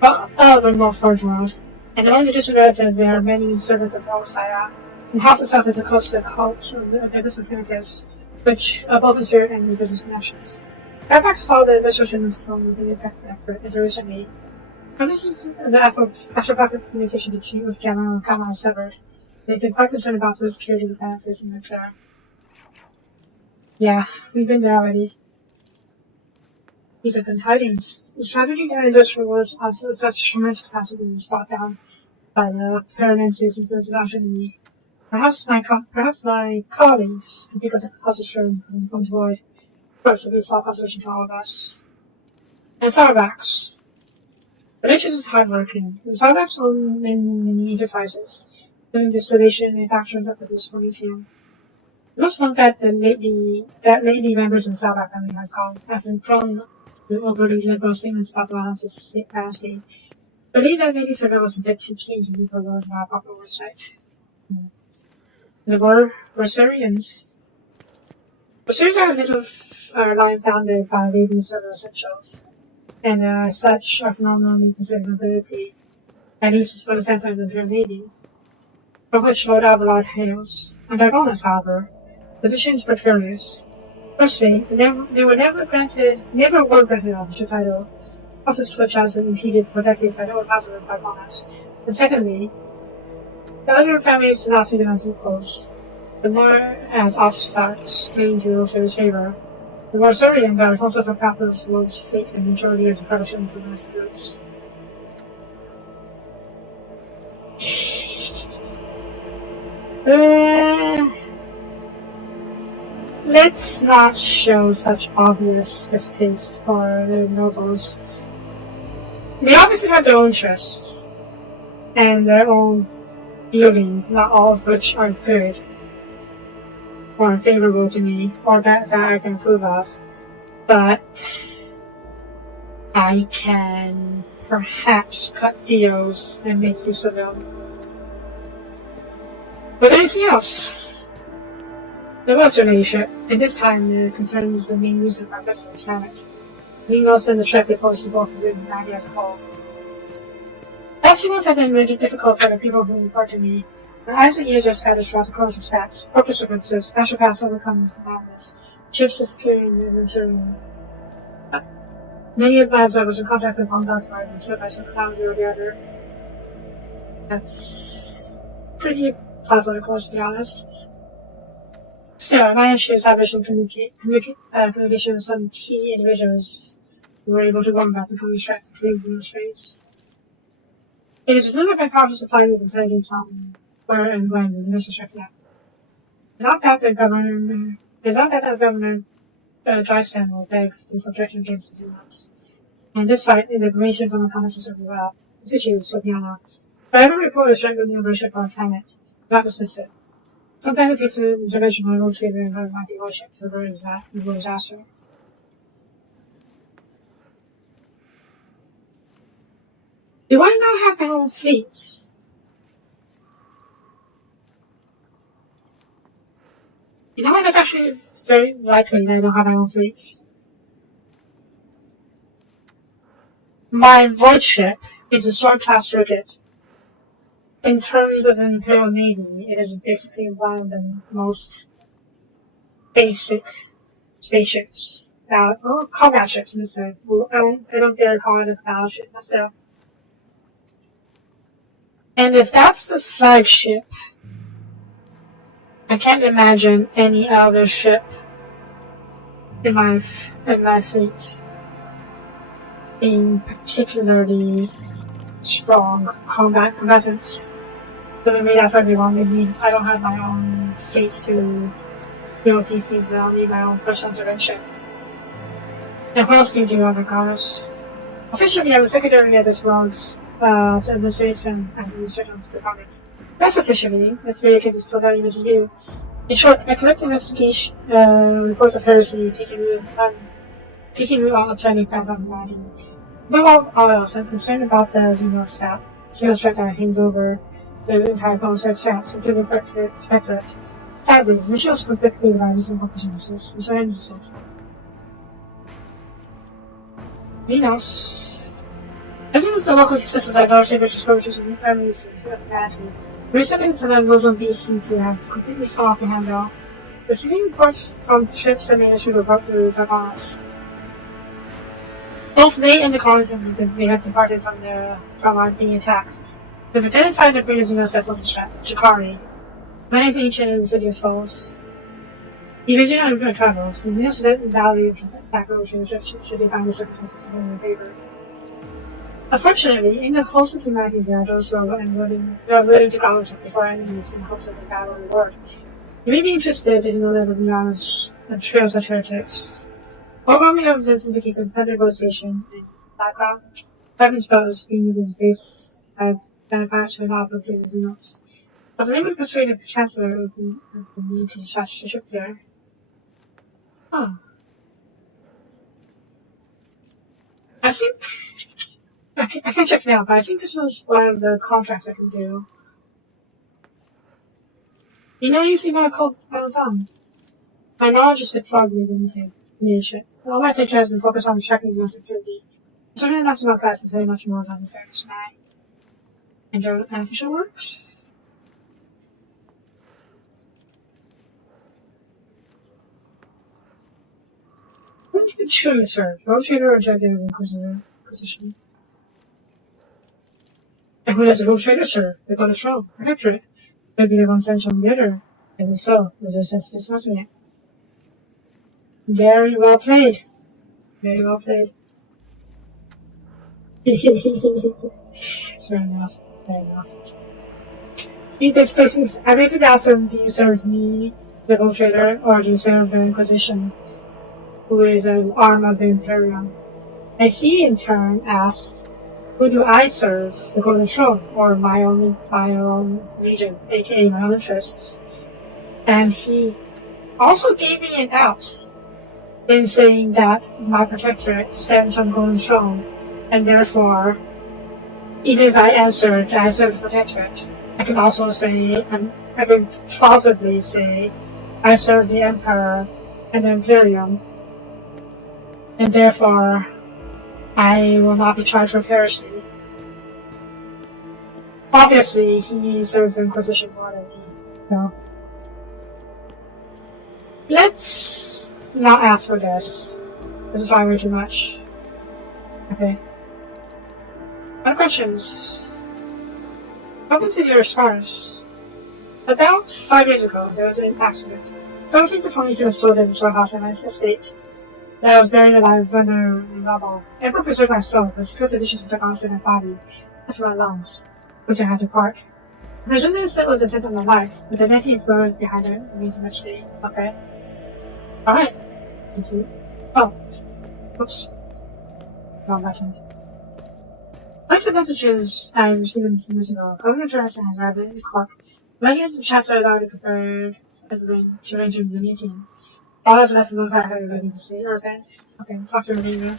The Remote Forge Road. And the only disadvantage is there are many servants of Volsaya. The house itself is the closest to the cult of the different primitives, which both in spirit and in business connections. Cutbacks saw the restoration from the protectorate until recently. And this is the astropathic communication with Gamma and Kama severed. They've been quite concerned about the security of the planet facing their care. Yeah, we've been there already. These are good tidings. The strategy that industrial was of such tremendous capacity was brought down by the Pyrenees and the enemy. Perhaps my colleagues can pick up the causes from avoid. First, it is all conservation to all of us. And Soapie. The nature is hardworking. The Soapie own many enterprises, doing distillation and manufacturing that produce for lithium. It looks like that lately members of the Soapie family have been prone to overly liberal statements about the balance of state. I believe that maybe Sir was a bit too keen to be for those of our proper oversight. The Versarians. Versarians are a little line founded by ladies of essentials, and as such are phenomenally considered ability, at least for the center of the Imperial Navy, from which Lord Abelard hails. And their bonus, however, position is precarious. Firstly, they were never were granted official title, process which has been impeded for decades by no hazard of Diabonas. And secondly, the other families do not see them as equals, but more as obstacles clinging to his favor. The Versarians are responsible for capital's world's fate and majority of the production of domestic goods. Let's not show such obvious distaste for the nobles. They obviously have their own interests and their own feelings, not all of which are good or favorable to me, or that I can approve of. But I can perhaps cut deals and make use of them. Was there anything else? There was relationship, and this time the concern was the main reason for our vegetal planet. Xenos and the threat they posed to both the good and humanity as a whole. Last few months have been really difficult for the people who report to me. But as the years are scattered throughout the course of stats, corporate differences, astropaths overcome into madness, ships disappearing and reappearing. Many of my observers in contact with Dark Ride were killed by some calamity or the other. That's pretty political, to be honest. Still, I managed to establish communication with some key individuals who were able to warn about the coming threats to create these trades. It is rumored by powerful supplying of intelligence on where and when these missions reconnect. Without that, the governor Drivestan will beg for protection against the Xenos. And this fight, in the information from the comments of the issue, Soapie. But every report is strengthened the ownership of our planet. Do not dismiss it. Sometimes it takes an intervention by a road trader and other mighty warships to avert disaster. Do I now have my own fleet? You know what, that's actually very likely that I don't have my own fleets. My void ship is a sword-class frigate. In terms of the Imperial Navy, it is basically one of the most basic spaceships. Combat ships, let's say. I don't dare call it a battleship, but still. And if that's the flagship, I can't imagine any other ship in my fleet being particularly strong combatants. So maybe that's what we want. Maybe I don't have my own fleets to deal with these things. I'll need my own personal intervention. And what else do you do, other goddess? Officially, I'm the secretary of this world's administration as the administration department. That's officially, if we can disclose that even to you. In short, I collect investigation reports of heresy, taking root on upstanding plans on humanity. Above all else, I'm concerned about the Xenos threat that hangs over the entire planetary threats, including protectorate. Sadly, the mission was completely without reasonable resources, which I understand. Xenos. As soon as the local systems are largely which is in families of humanity, recently for them those on these seem to have completely fallen off the handle. Receiving reports from ships that managed to report through Diabonas. Both they and the colonists may have departed from being attacked. They've identified the greatest Xenos that was a threat, Jakari. Many ancient and insidious foes. Even on good travels, the incident value of that relationship should define the circumstances in your favor. Unfortunately, in the host of humanity, there are those who are willing to battle before enemies in hopes of the battle reward. You may be interested in the little knowledge and trails of heretics. Overwhelming evidence indicates a dependent realization in background. Weapons bows being used as a base by manufacturing operating the notes. I was able to persuade the Chancellor of the need to dispatch the ship there. Oh. I think I can't check now, but I think this was one of the contracts I can do. You know, you see my code final time. My knowledge is deplorably limited. Leadership. All my attention has been focused on checking the activity. Considering that's my class and very much more than the service and I enjoy beneficial works. What did the true serve? Rotator or Jaguar Inquisitor position? And who does the rotator serve? The God of Rome, protectorate. Maybe the one sent from the other. And if so, there's no sense discussing it. Very well played. Very well played. Fair enough. Fair enough. I basically asked him, do you serve me, the rotator, or do you serve the Inquisition, who is an arm of the Imperium? And he, in turn, asked, who do I serve, the Golden Throne, or my own region, aka my own interests? And he also gave me an out in saying that my protectorate stems from Golden Throne, and therefore, even if I answered, I serve the protectorate, I can also say, I can plausibly say, I serve the Emperor and the Imperium, and therefore, I will not be charged with heresy. Obviously, he serves the Inquisition more than me, so. Let's not ask for this. This is probably way too much. Okay. Other questions? Welcome to your scars. About 5 years ago, there was an accident. 17 to 22 was stored in the storehouse in my estate. I was buried alive under rubble. I preserved my soul, but skilled physicians took answer my body, after my lungs, which I had to part. I presume this was the intent of my life, but the negative influence behind it remains a mystery. Okay. Alright. Thank you. Oh. Oops. Wrong button. Like the messages I received from this ago, Governor Johnson has arrived in court. Imagine the Chancellor has already prepared to arrange the meeting. All that's left of I had ready to see or repent. Okay, talk to her later.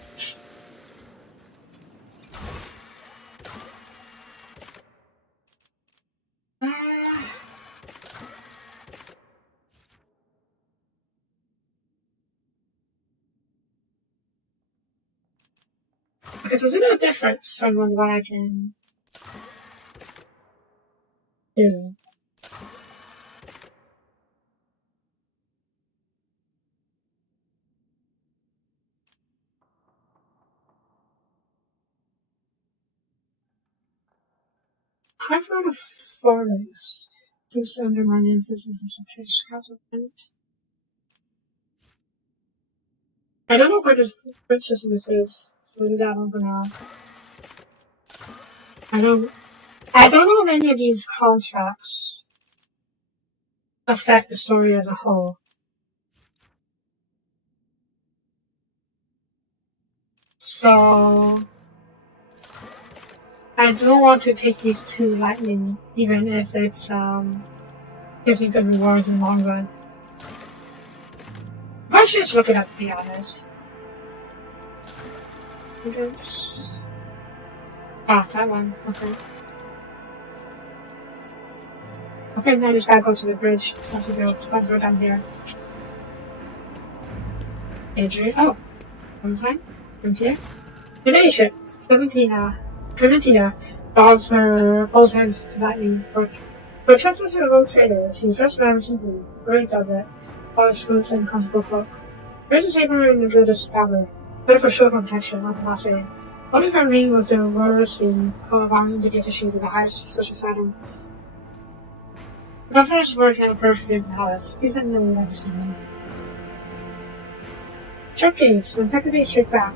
Okay, so there's a difference from what I can do. I've heard of foreigners. Seems to undermine the influences of such a scouts of planet. I don't know which system this is, so we'll do that one for now. I don't know if any of these contracts affect the story as a whole. So I don't want to take these too lightly, even if it's gives me good rewards in the long run. I should just look it up, to be honest. It's... Ah, that one. Okay. Okay, now I just gotta go to the bridge. Once we're done here. Adrian. Oh. One time. From here. Relation. Clementina bows her lightly. For transfer to a road trader, she's dressed ravishingly, great doublet, polished boots, and comfortable cloak. Here's a saber in the good scabbard, better for show protection, I cannot say. Only her ring with the rose in coat of arms indicates that she's of the highest social stratum. The governor's work and a perfect in the palace. Please let me know when you like to see me. Showcase, effectively straight back.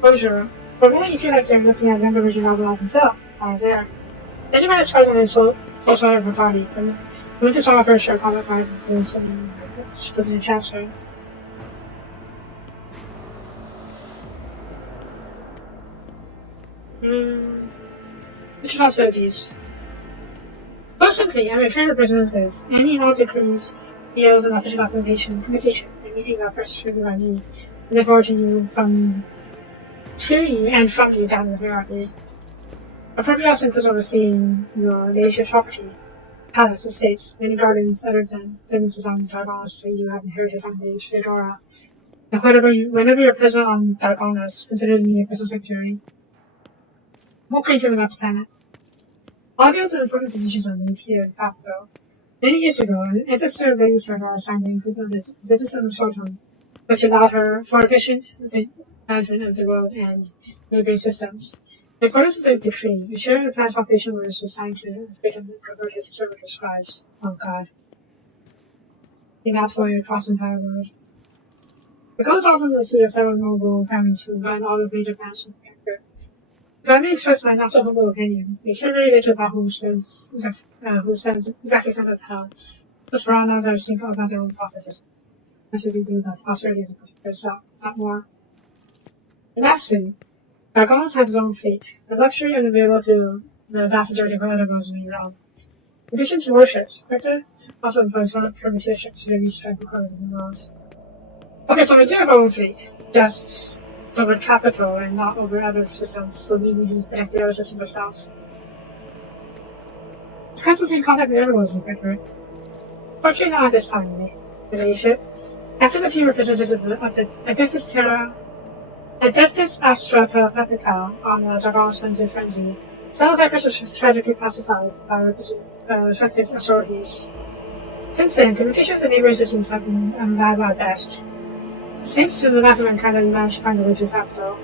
Closure. For a moment, you feel like you're looking at a younger version of Rob himself. I was there. Judging by the scars on his full side of her body, but we just saw her shirt combat card was a transfer. Which possibilities? Put simply, I'm a trade representative. Any amount of crews, deals, and official documentation, communication, and meeting are first triggered by me. And therefore to you and from you down the hierarchy. A perfect also includes overseeing your leadership property, palace, estates, many gardens other than businesses on Dargonis that you have inherited from the age of Fedora. And whenever you're present on Dargonis, consider me your personal secretary. Won't claim to about the planet. All the other important decisions are made here in the capital. Many years ago, an ancestor of Lady Server assigned to improve the business of the Sorton, which allowed her for efficient management of the world and neighboring systems. In accordance with the decree, a share of the planet's population was assigned to freedom and converted to servitor scribes. Oh god. The maps going across the entire world. The goal is also the seat of several noble families who run all the major planets in the character. If I may express my not so humble opinion, the curator little about who stands exactly sends at hell. Those piranhas are thinking about their own profits, much as they do about the prosperity of the person, not more. And lastly, Dargonis has its own fate, a luxury unavailable to the vast majority of other worlds in the realm. In addition to worship, Victor also employs some permutation to the restrike recorded in the worlds. Okay, so we do have our own fate, just over capital and not over other systems, so we need to connect the other systems ourselves. This council's in contact with everyone, Victor. Fortunately not at this time, the leadership. After the few representatives of the Adeptus Astra Telepathica on the Dargonis went into frenzy. Some attackers were tragically pacified by respective authorities. Since then, communication with the neighboring systems have been bad at best. Thanks to the massive encounter, we managed to find a way to the capital.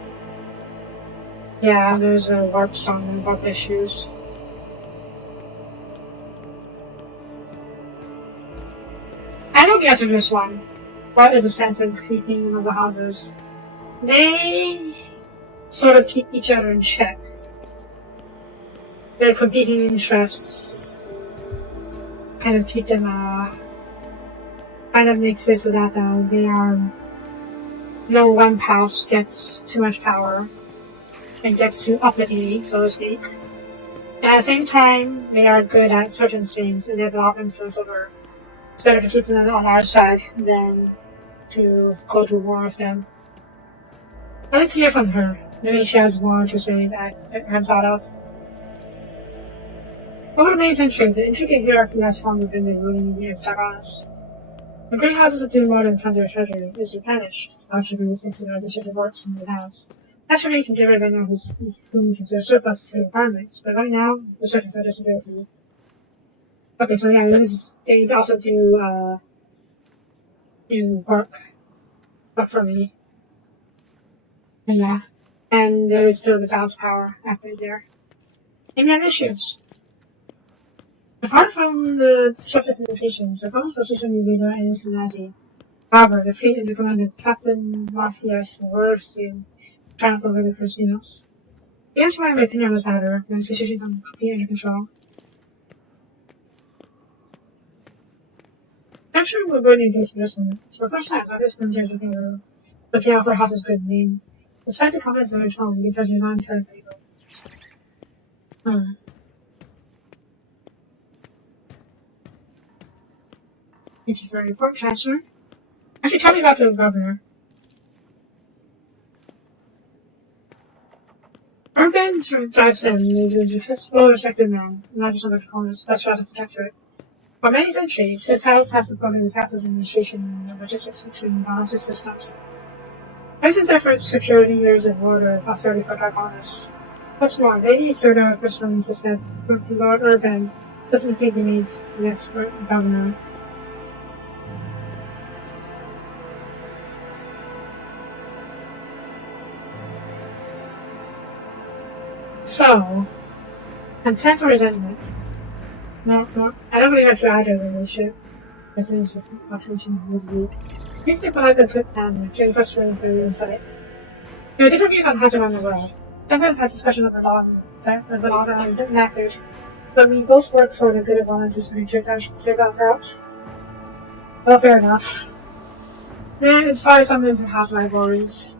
Yeah, there's a warp song and warp issues. I know the answer to this one. What is the sense of creeping in the houses? They sort of keep each other in check. Their competing interests kind of keep them, kind of makes it so that they are, no one house gets too much power and gets too uppity, so to speak. And at the same time, they are good at certain things and they have a lot of influence over. It's better to keep them on our side than to go to war with them. Let's hear from her. Maybe she has more to say that I haven't thought of. Over the many centuries, the intricate hierarchy has formed within the ruling unit of Dargonis. The great houses that do more than fund their treasury is replenished, attributes things in administrative works in the house. Naturally, you can get rid of anyone whom you consider surplus to requirements, but right now, we're searching for disability. Okay, so yeah, they also do work for me. And yeah, and there is still the balance power happening there. And we have issues. Apart from the structured communications, the bonus position you leader in Cincinnati. However, the fleet under command of Captain Morpheus worse in triumph over the Crucinos. The answer my opinion on this matter, when the situation comes completely under control. Actually, we're going in case for this one. For the first time, I this one judge looking out for House's good name. Despite the comments of his home, because he's not entirely legal. Thank you for your report, Chancellor. Actually, tell me about the governor. Urban drives them is a well-respected man, not just another colonist, specialized in protectorate. For many centuries, his house has supported the capital's administration and logistics between balance systems. President's efforts secured years of order and prosperity for Dargonis. What's more, Lady Serta personally insisted that Lord Urban doesn't think he needs the next governor. So, contempt or resentment? No, I don't believe I should either relationship. This is just attention this week. Please think behind the put and during first screen for your insight. There are different views on how to run the world. Sometimes have discussion of the laws and different actors, but we both work for the good of all and system to balance out. Well, fair enough. Then, as far as some of the house rivalries,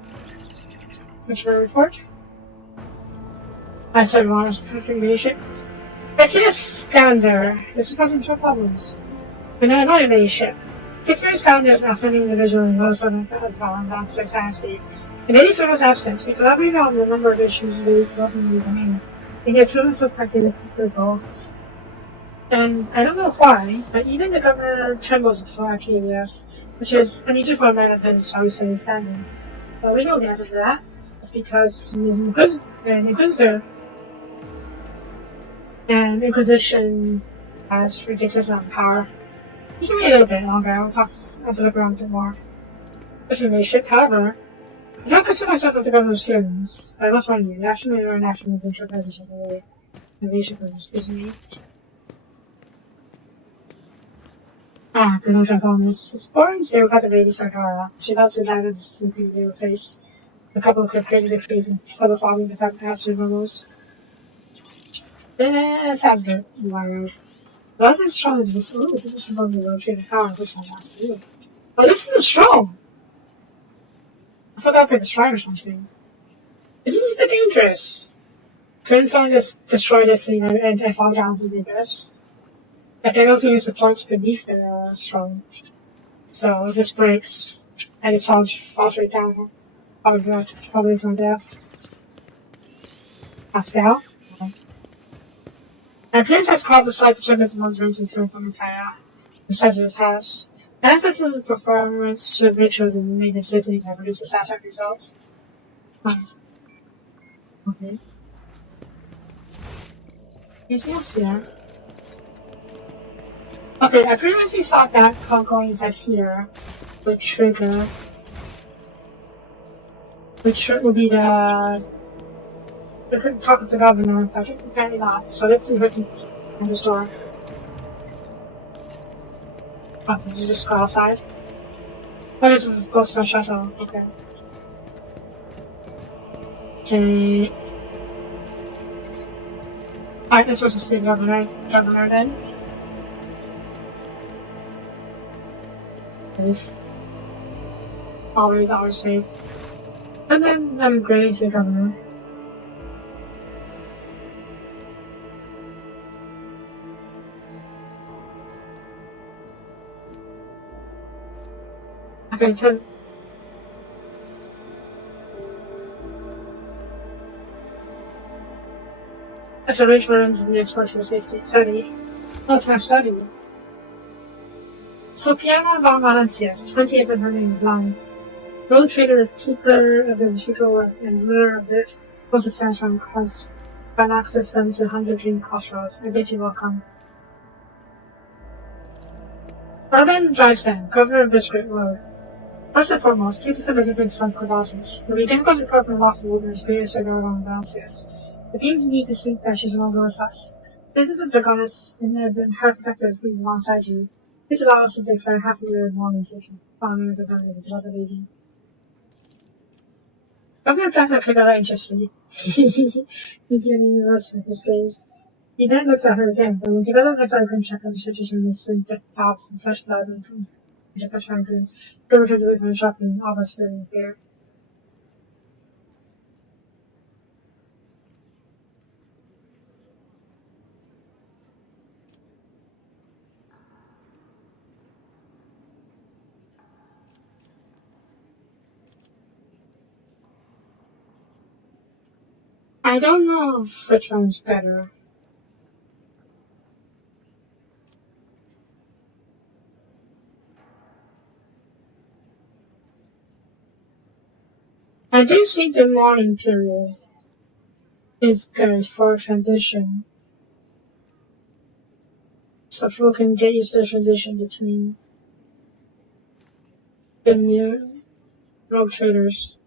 search for a report. I started honest configuration. I can't scan there. This is causing some problems. We're not in a ship. Security scanner is not sending the visual and most of the access state. In any sort of absence, we collaborate on a number of issues related to welcoming the domain. We get through of critical. And I don't know why, but even the governor trembles for Arcadius, which is unusual for a man of his obviously standing. But we know the answer to that. It's because he is an inquisitor. And Inquisition has ridiculous amounts of power. You can wait a little bit longer. I'll to look around a bit more. Information, however, I don't consider myself as the governor's feelings, but I must warn you, national or international interference of the innovation is me. Ah, good old Draconis. It's boring here without the lady Sarkara. She loves to dive into the preview replace a couple of quick crazy decrees and other following the fact acid rumbles. Sounds good, wired. What is this strong as this? Ooh, this is something the rotated power, which I'm not seeing. Oh, this is a strong! I thought that was like a stride or something. This is a bit dangerous. Couldn't someone just destroy this thing and fall down to the abyss? But they also use supports beneath the strong. So if this breaks and it falls right down, probably from death. Pascal? Okay. My appearance has caused a slight disturbance among the and so from inside the side of the pass. Access to the performance of rituals and maintenance litanies have produced a satisfactory result. Okay. Anything else here? Okay, I previously saw that going inside here would trigger, which would be the talk of the governor, but apparently not. So let's see what's in the store. Oh, this is just go outside. Oh, there's a ghost on shuttle. Okay. Okay. Alright, this was a state governor then. Safe. Always safe. And then upgrade to governor. Okay, turn. After reach for rooms and escort for safety. Study. Oh, it's my study. Soapie von Valencius, 28th of her name, blind. Road trader, keeper of the secret and ruler of the most expanse from Christ. Find access them to 100 Dream Crossroads. I bid you welcome. Urban drives them, governor of this great road. First and foremost, cases of difference from Colossus. The difficult report from lost movement greatest of von Valencius. The beings need to think that she's no longer with us. This is the Draconis and the entire protectorate being alongside you. This allows us to declare half a year of mourning taking honor of the governor of the beloved lady. Governor Plaza looked at her anxiously. He's getting nervous with his gaze. He then looks at her again, but when together looks at a grim check and stretches her with slim tops and fresh blood and from fresh fine dreams, go return to the shop and all but scaring fear. I don't know which one's better. I do think the mourning period is good for a transition. So people can get used to the transition between the new rogue traders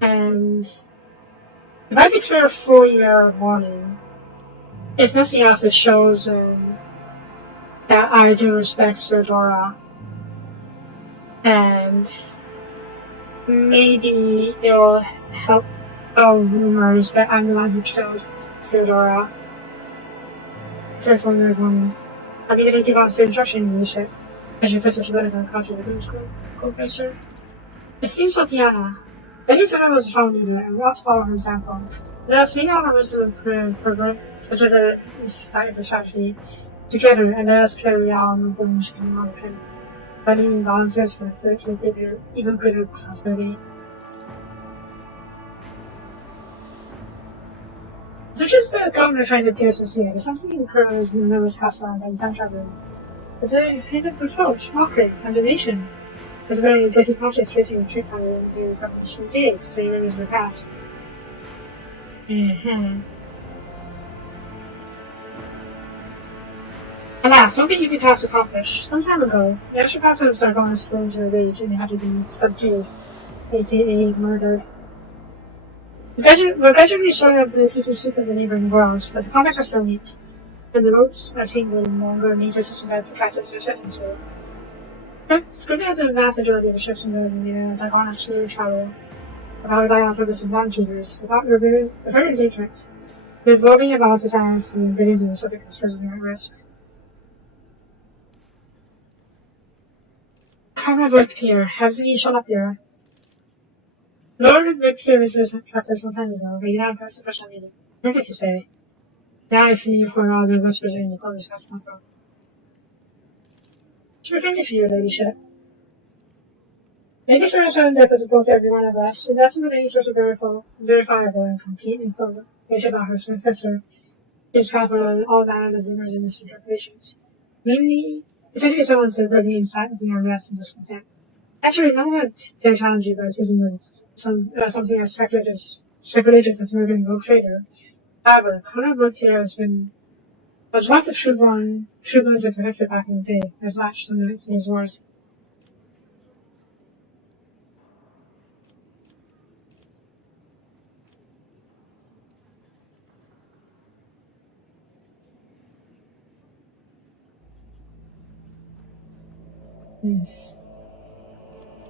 and if I declare a 4-year warning, if nothing else, it shows that I do respect Serdora, and maybe it will help rumors that I'm the one who killed Serdora. Therefore, I'm beginning to consider instruction leadership as your first letter as a contributing school professor. It seems like Yana. Maybe Tuna was a strong leader, and we ought to follow her example. Let us meet on our list of the strategy together, and let us carry out the things we can on him. Finding balances for even greater prosperity. Such as the governor trying to appear sincere, there's something in Kur's nervous hostile and time traveling. It's a hint of reproach, mockery, condemnation. It's a very guilty conscience facing the truth on the recognition days, the years in the past. Alas, don't be easy task to accomplish. Some time ago, the extra passives started going full into a rage and they had to be subdued, aka murdered. We're gradually showing our ability to speak of the neighboring worlds, but the contacts are still neat, and the roads are tingling longer major systems that the captains are setting to. It's good to have the vast majority of the ships in the air that honestly travel without relying on service and non-tutors, without very engagement. We're absorbing about to silence the billions of the subject is presently at risk. Comrade Victor, has he shown up here? Lord Victor visited us some time ago, but you now impressed the first meeting. What did you say? Now I see where all the whispers in the corners has come from. It's refreshing for your ladyship. Lady Sarah's own death is a both to every one of us, and that's not any source of verifiable and complete information about her successor. Is powerful all manner of rumors and misinterpretations. Namely, essentially someone to bring the insight into the unrest and discontent. Actually, none of that very challenging, but isn't something as sacrilegious as murdering a rogue trader. However, Conrad Brooktier was once a true born to protectorate back in the day, as matched in his wars.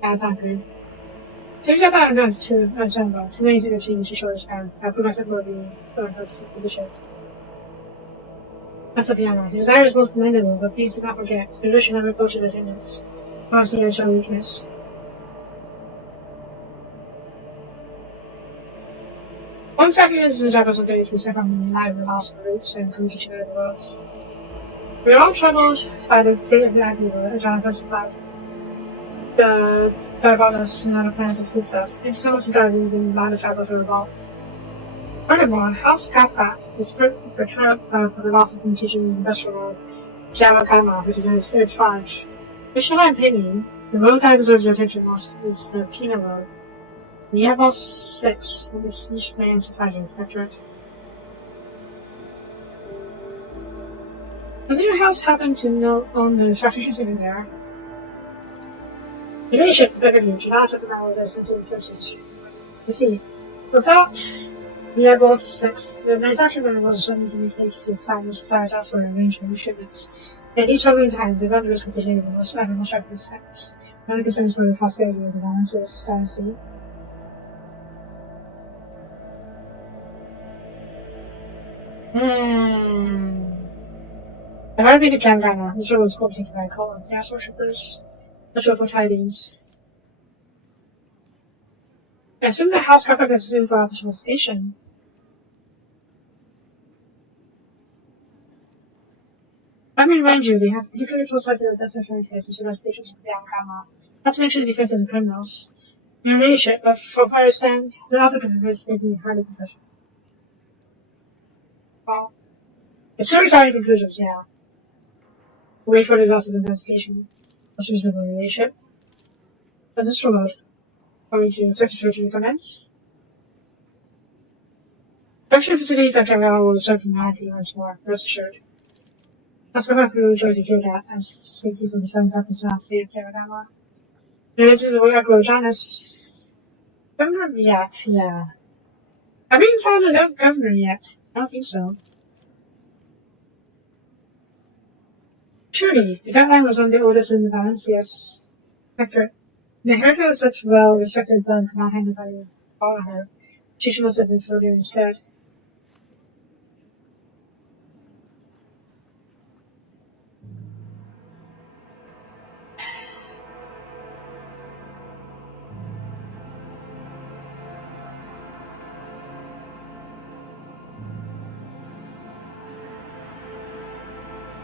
That's not good. Seems I thought enough to assemble, too many to continue to show span. I put myself over the first position. That's Sophia. His desire is most commendable, but please do not forget, the leader should never approach your attendants. Honestly, I show weakness. One second is the job of something to step on the live with awesome roots and communication of the worlds. We are all troubled by the fate of the Agnew, and Jonathan supplied the Diabolos and other planets of food stuffs, and so much regarding the line of travel to revolt. Furthermore, House Kappa is betrayed for the loss of communication in the industrial world, Yamakama, which is in its third charge. Which, in my opinion, the road that deserves your attention most is the Pina Road. The WH40k 6 of the huge man surprising protectorate. Does your house happen to own the structure sitting there? The leadership better you do not have the knowledge as into the first. You see, without the WH40k, the manufacturer was suddenly to be faced to find the suppliers elsewhere and arrange for new shipments. And each over in time, the run risk of delays and most rapid steps. None concerns for the prosperity of the balances, dynasty. I've already been to Kangana. This road is taken by call of gas worshippers. Not sure for tidings. I assume the house cover is in for official station. Let me remind you, they have particularly close sight to the destination face and surround stations of the Yamakama. Not to mention the defense of the criminals. Your leadership, but from what I understand, the other contributors may be highly professional. Well, it's certainly finding conclusions, yeah. Wait for the results of the investigation. What's reasonable relationship? But this road, according to Secretary to commence. Production facilities after that will serve humanity once more, rest assured. Let's go back to the joy to hear that. Thank you for the spending time to the of Karadama. And this is the way I grow Janus. Governor yet, yeah. I haven't sounded of governor yet. I don't think so. Truly, the guideline was one of the oldest in the Valencia's protectorate. The inheritor of such well-respected blood could not hand it by follow her. She must have been floated instead.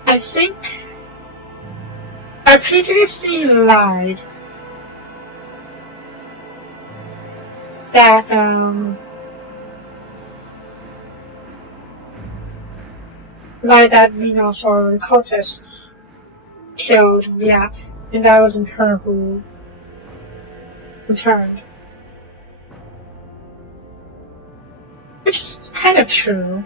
I think I previously lied that, Xenos or cultists killed Viat, and that wasn't her who returned. Which is kind of true.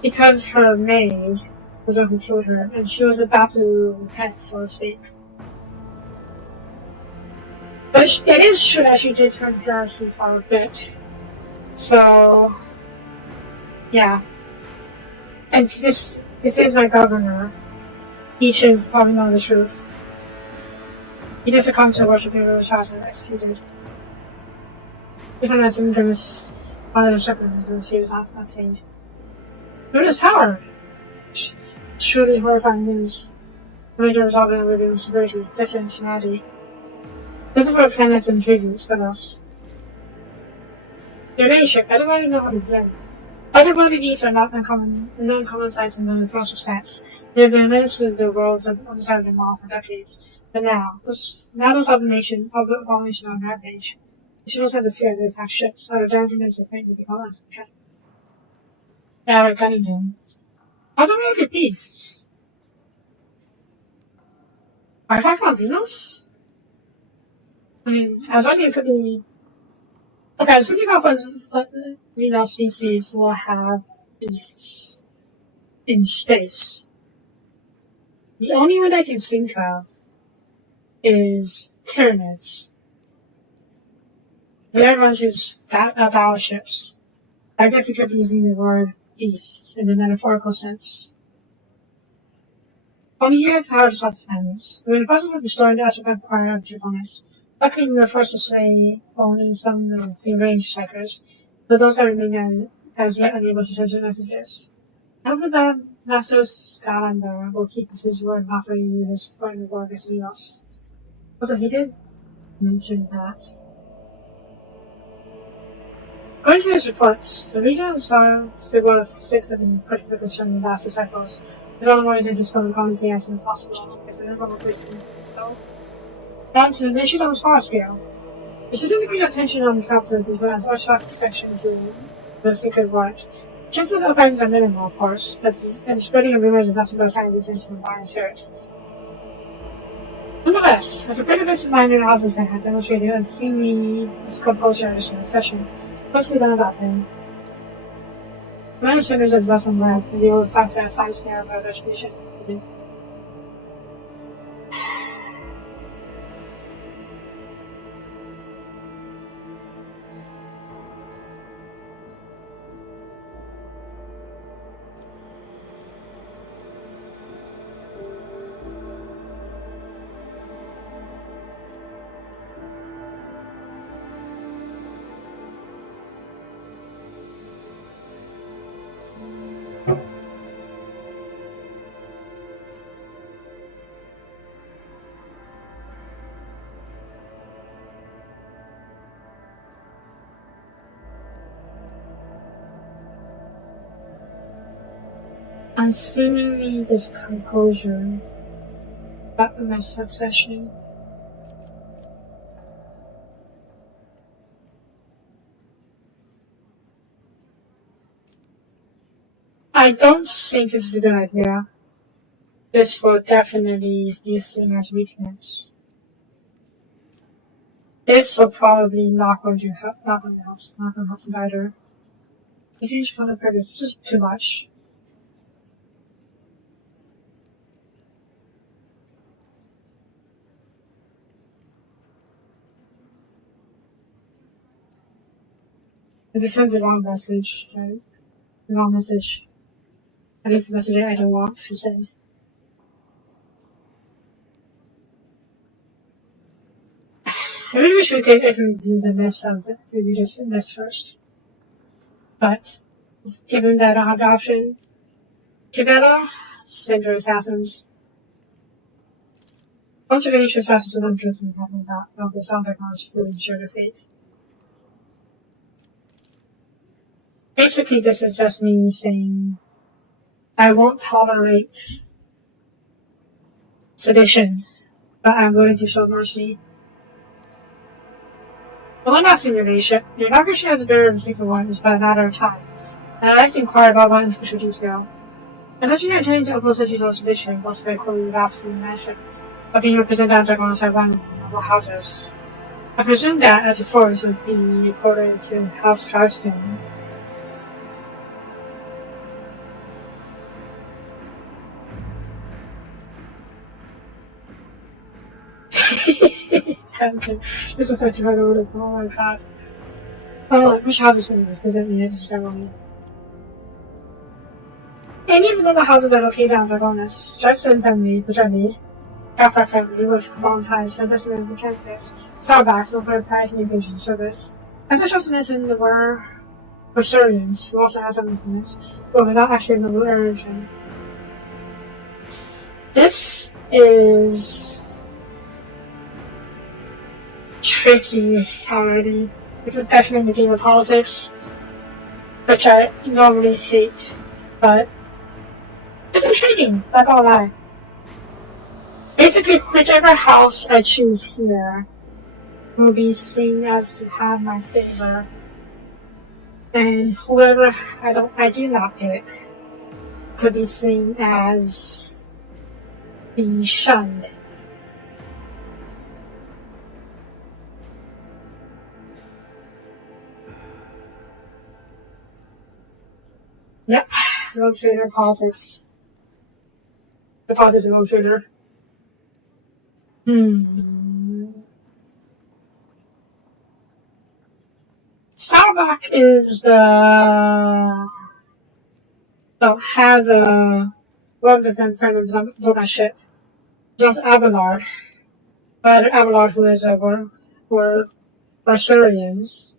Because her maid was the one who killed her, and she was about to repent, so to speak. But it is true that she did turn heresy for a bit. So, yeah. And this is my governor. He should probably know the truth. He just succumbed to worshiping Lewis House and executed. Even as infamous one of the circumstances, he was not feigned. Luna's power! Truly horrifying news. The major result in living severity, death and humanity. This is for planets and tributes, but else. Your ladyship, I don't really know how to begin. Other bloody beasts are not uncommon sights in the Brussels stats. They have been administered to the worlds on the side of the mall for decades. But now those abominations are on rampage. The ships have the fear to attack ships, out of danger to faint to become unfortunate. Now we're gunning them. How do we look at beasts? Are I on Xenos? I mean, I was wondering if it could be. Okay, I was thinking about what Xenos species will have beasts in space. The only one I can think of is Tyranids. The other ones is battleships. I guess you could be using the word beast in the metaphorical sense. Only you have power to stop the planets. We're in the process of restoring the Astroplan Choir of Draconis. Luckily, we were forced to slay only some of the ranged strikers, but those that remain as yet unable to transmit messages. I hope that Master Scalander will keep his word and offer you his support in the war against Xenos. Also, he did mention that. According to his reports, the region of Star Sigil 6 have been particularly concerned with vast cycles. The only way to discover colonies being as soon as possible is an informal placement. Down to the issues on a smaller scale. There's a degree of tension on the capital to prevent Orthodox section to the sacred rite. Chances of uprisings are minimal, of course, but the spreading of rumors is not supposed to sign of weakness in the fire spirit. Nonetheless, after pretty bits of minor analysis that have demonstrated a seemingly discomposure in succession, what's to be done about them? Many senators of less and red, and they will fast and fine snare about retribution to do. And seemingly discomposure about the succession. I don't think this is a good idea. This will definitely be seen as weakness. This will probably not going to help us either. If you for the purpose, this is too much. It sends the wrong message, right? The wrong message. And it's a message I don't want to send. Maybe we should get a review the list of the maybe just list first. But given that I don't have the option, Kibeta, send your assassins. Bunch of ancient assassins and hundreds and having that. Okay, sounds like I was really sure to fate. Basically, this is just me saying I won't tolerate sedition, but I'm willing to show mercy. Well, I'm not your ladyship. Your membership has a better than secret one is by a matter of time, and I'd like to inquire about one official detail. Unless you intend to oppose such a sedition, most very clearly vastly mentioned, of being represented by one of the noble houses. I presume that, as before, this would be reported to House Drivestone. Okay. This is such a bad order. Oh my god. Oh, which houses will represent me next ceremony? And even though the houses are located on Dragonis, Drivestone family, which I lead, Capra family with long ties and decimated mechanics, Soutbacks over prior communications and service. As I chose to mention, there were Versurians, who also had some influence, but without actually a noble origin. This is tricky already. This is definitely the game of politics, which I normally hate, but it's intriguing, not gonna lie. Basically, whichever house I choose here will be seen as to have my favor, and whoever I do not pick could be seen as being shunned. Yep, rogue trader politics. The politics of rogue trader. Starbuck is has a one of them friend of my ship. Just Abelard. But Abelard who is were Versurians.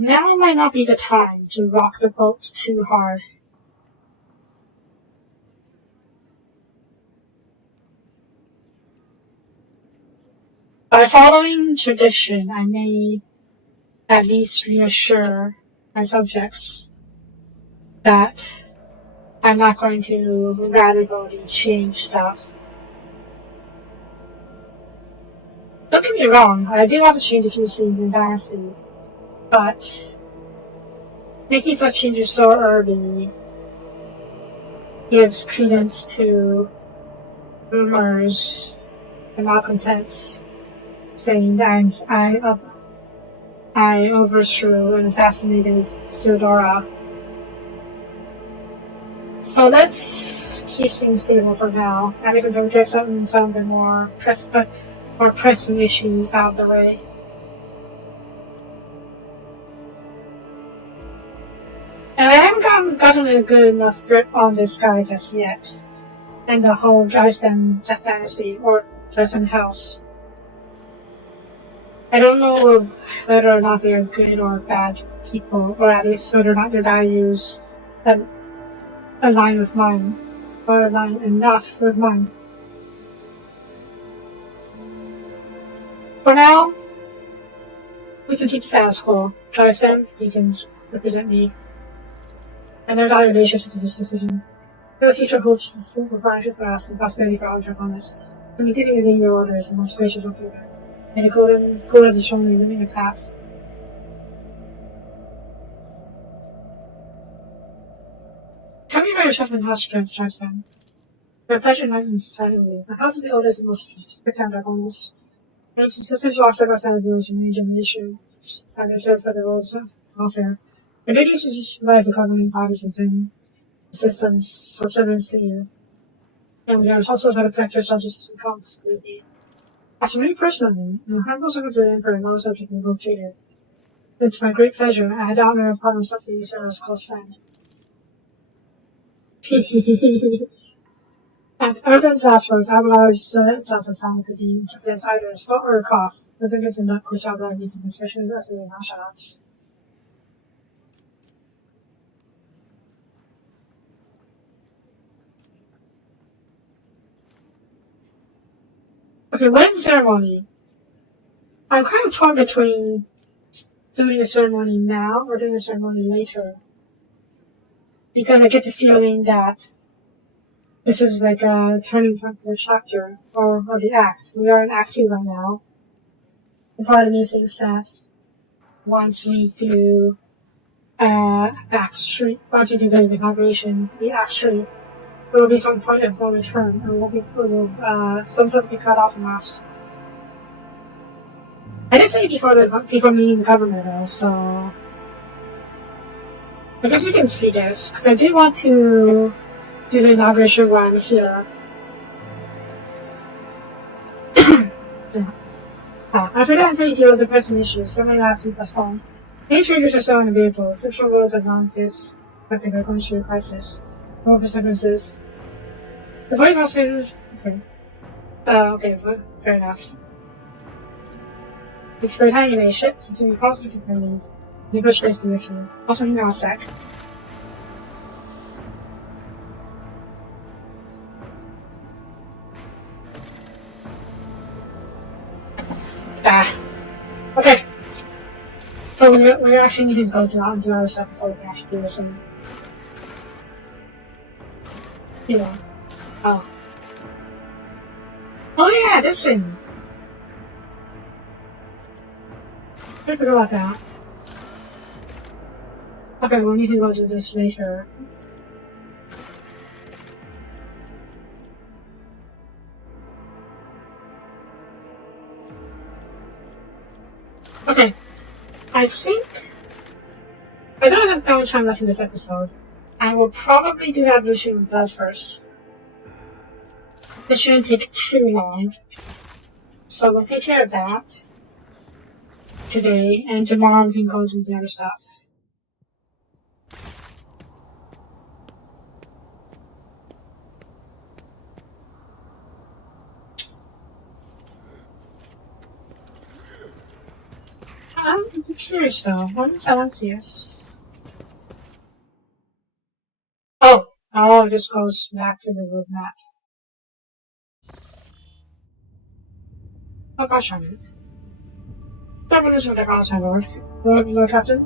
Now might not be the time to rock the boat too hard. By following tradition, I may at least reassure my subjects that I'm not going to radically change stuff. Don't get me wrong, I do want to change a few things in Dynasty, but making such changes so early gives credence to rumors and malcontents saying that I overthrew and assassinated Theodora. So let's keep things stable for now, and we can get some of the more pressing issues out of the way. And I haven't gotten a good enough grip on this guy just yet, and the whole Drivestone Dynasty, or Drivestone House. I don't know whether or not they're good or bad people, or at least whether or not their values align with mine, or align enough with mine. For now, we can keep status quo. Drivestone, you can represent me. And their evaluation is this decision. The future holds full partnership for us and prosperity for all Draconis. When you giving within your orders and most gracious of favor. And the golden is strongly living a path. Tell me about yourself and house strength, Drivestone. My pleasure and silently. My house is the oldest and most spectacular Draconis. And its ancestors lost their outside of village in many generations. left as I cared for the rules of welfare. My duty is to supervise the governing bodies within the systems subservience to you. And we are responsible for the protect your subjects and continuity. As for me personally, I'm a humble secretary for a law subject in both treated. And to my great pleasure, I had the honor of calling myself the Sarah's close friend. At Urban's last words, Abelard itself as sound could be interpreted as either a snort or a cough. The fingers in duck which Abelard needs an expression of the nonchalance. Okay, when is the ceremony? I'm kind of torn between doing the ceremony now or doing the ceremony later. Because I get the feeling that this is like a turning point for the chapter, or the act. We are in Act 2 right now. And part of me thinks that once we do Act 3, once we do the inauguration, the Act 3, there will be some point of no return, and some stuff will be cut off from us. I did say before meeting the governor though, so I guess we can see this, because I do want to do the inauguration one here. After that, until you deal with the pressing issues, so many labs will postpone. Any triggers are still in the vehicle, exceptional roads are not exist, but they are going through a crisis. No disturbances. The voice was finished. Okay. Okay, fair enough. For the time you may ship, continue positive to leave. The English space be with you. Also, email a sec. Okay. So we actually need to go to our stuff before we can actually do this and Oh yeah, this thing. I forgot about that. Okay, we'll need to go to this later. Okay, I think I don't have that much time left in this episode. I will probably do ablution with blood first. This shouldn't take too long. So we'll take care of that today, and tomorrow we can go into the other stuff. I'm curious though, what is Alancius? Oh, it just goes back to the road map. Oh gosh, I'm it. Revolution of Technology, my lord. Lord Captain.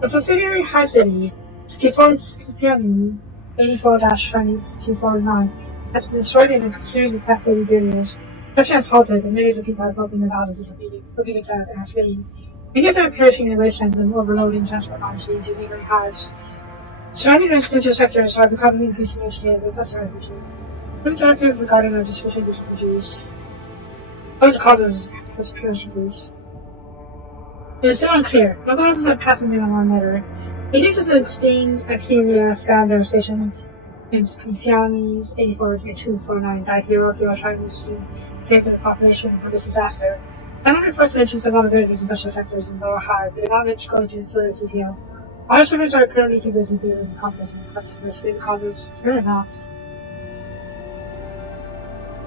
The subsidiary High City, Skifian 84-20-249, has been destroyed in a series of cascading videos. Production has halted, and millions of people are broken their houses disobedient, looking inside and are fleeing. Many of them are perishing in wastelands and overloading transport lines leading to neighboring hives. Surrounding residential sectors are becoming increasingly agitated with less refugee. With directive regarding the distribution of these refugees. What causes catastrophes? It is still unclear. No causes have passed in on one letter. Agents of the extinct bacteria scattered their stations in Scipianis 84-249 died here through trying to save the population from this disaster. Final reports mention some vulnerabilities in industrial sectors in Lower Hive, but not much going into further detail. Our servers are currently too busy dealing with the consequences of this causes. Fair enough.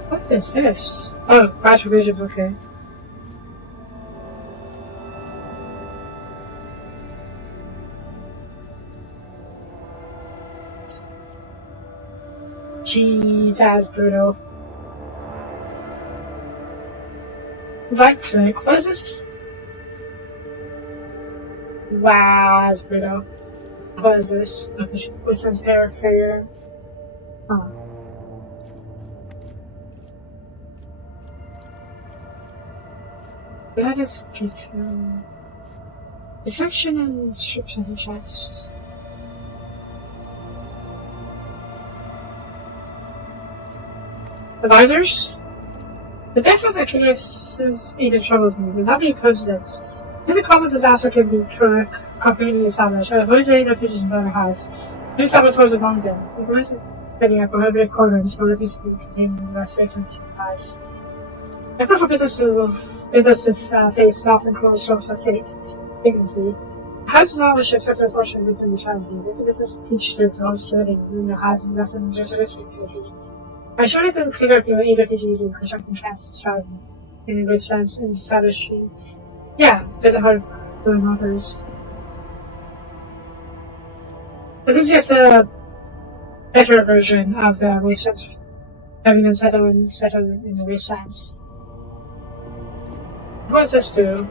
What is this? Oh, crash provisions, okay. Jesus, brutal. Right click. What is this? Wow, that's brutal. What is this? With some failure. Huh. That is confirmed. Defection and restriction of checks. Advisors? The death of the case is even troubles me, but not be a coincidence. The cause of disaster can be completely established. Avoid rain refuges in better house. New saboteurs among them. If one is spending a prohibitive cordons, or if he's containing the space and device. I prefer business to face soft and close strokes of fate. Dignity. House is not wish to accept unfortunately within the tragedy. The business teach themselves living in the hives and lesson just a risk community. I showed it in clear to aid refugees in constructing camps to strategy. In English fence and establishing. Yeah, there's a hard for workers. This is just a better version of the wastelands, having them settle in the wastelands. What does this do?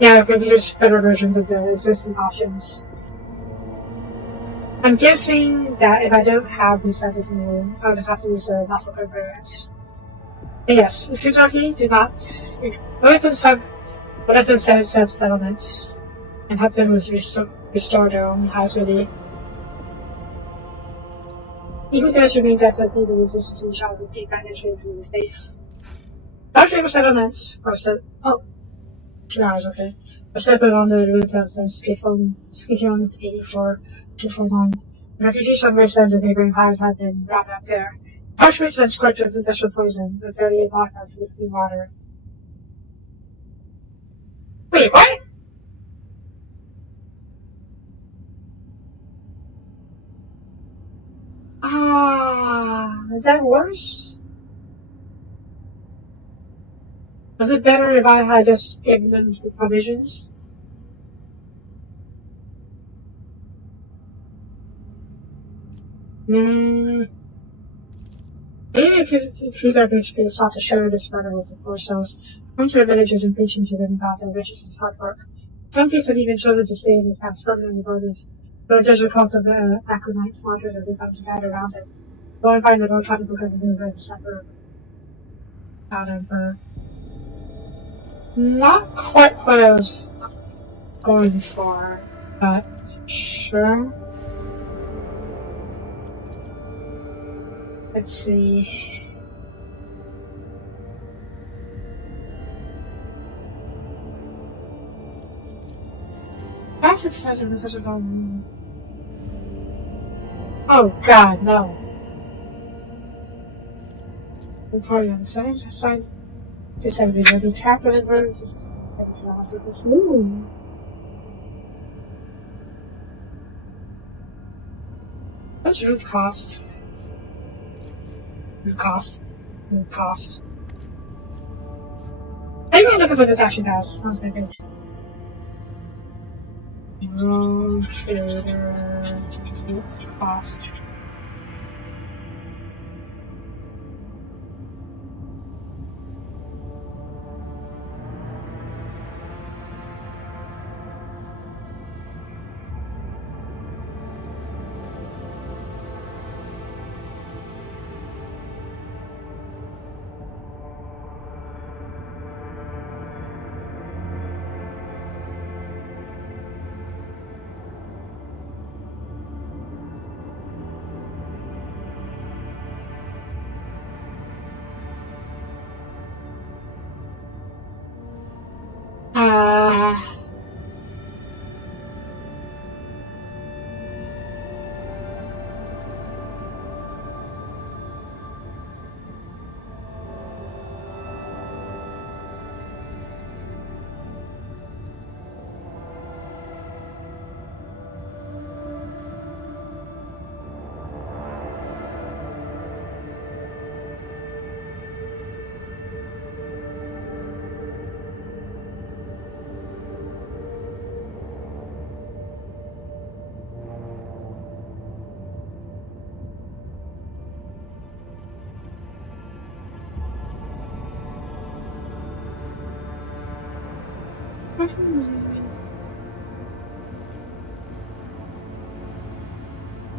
Yeah, maybe there's better versions of the existing options. I'm guessing that if I don't have these kinds of things, I'll just have to use the muscle covariance. Yes, if Kentucky do not let them set up settlements and help them restore their own housing. Even though it remains as a easily visited shall repeat financially through the faith. Large labor settlements are set 2 hours, okay. Are set on the ruins of the Skifion 84-241. The refugees from wastelands and neighboring hives have been brought up there. Harsh wastelands scorched with industrial poison, but barely a block of clean water. Wait, what? Is that worse? Was it better if I had just given them the provisions? Maybe if our basically sought to share this murder with the poor souls, going to the villages and preaching to them about their riches and hard work. Some cases have even chosen to stay in the camps permanently voted. Though desert cults of the Acronite martyrs have become to gather around them. Go and find the Lord Captain Book of the Universe to suffer out of her. Not quite what I was going for, but sure. Let's see. That's exciting because of oh god, no. The party on the side, just have to be careful and very just ooh. What's root cost? Root cost. Maybe I'll look at what this actually does. 1 second. Rotator root cost.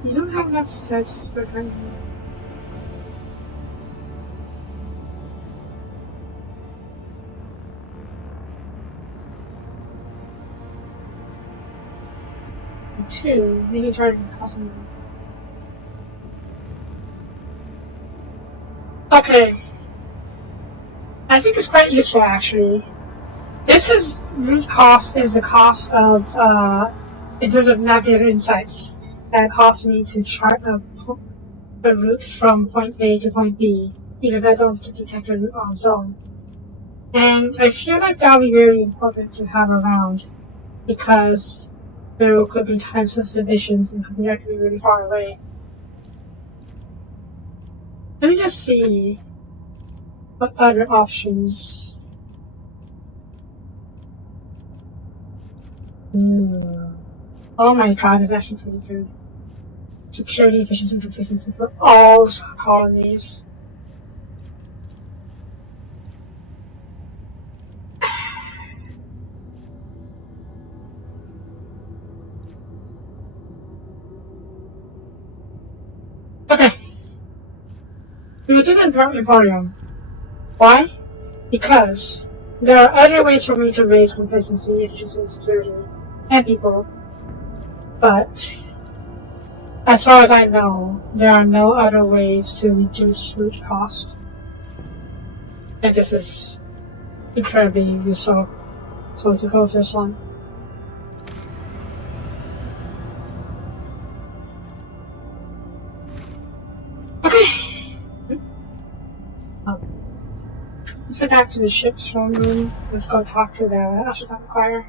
You don't have enough sets for kind of. Two, maybe try to cost me. Okay. I think it's quite useful actually. This is root cost is the cost of in terms of navigator insights that costs me to chart a route from point A to point B, even if I don't detect a route on its own. And I feel like that would be very important to have around because there could be time-sensitive missions and could be really far away. Let me just see what other options. Oh my god, it's actually pretty good. Security, efficiency, and proficiency for all colonies. Okay. We just Emporium. Why? Because there are other ways for me to raise proficiency, efficiency, and security, and people. But as far as I know, there are no other ways to reduce root cost. And this is incredibly useful. So to go with this one. Okay. Let's get back to the ship's room. Let's go talk to the Astronaut Choir.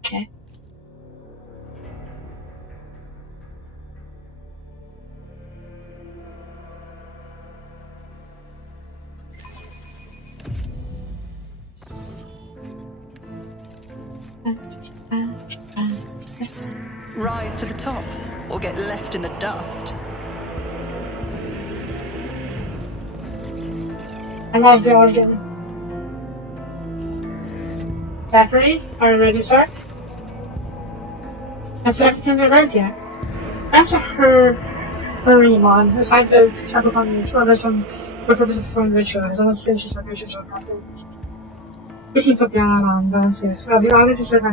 Okay. Rise to the top, or get left in the dust. I love the organ. Zachary, are you ready, sir? Has the attendant arrived yet? That's a Herrimon, assigned to Capricorn orders from for purpose of performing ritual. Has almost finished his preparation for the captain. Greetings, Soapie on downstairs. I'll be honored to serve my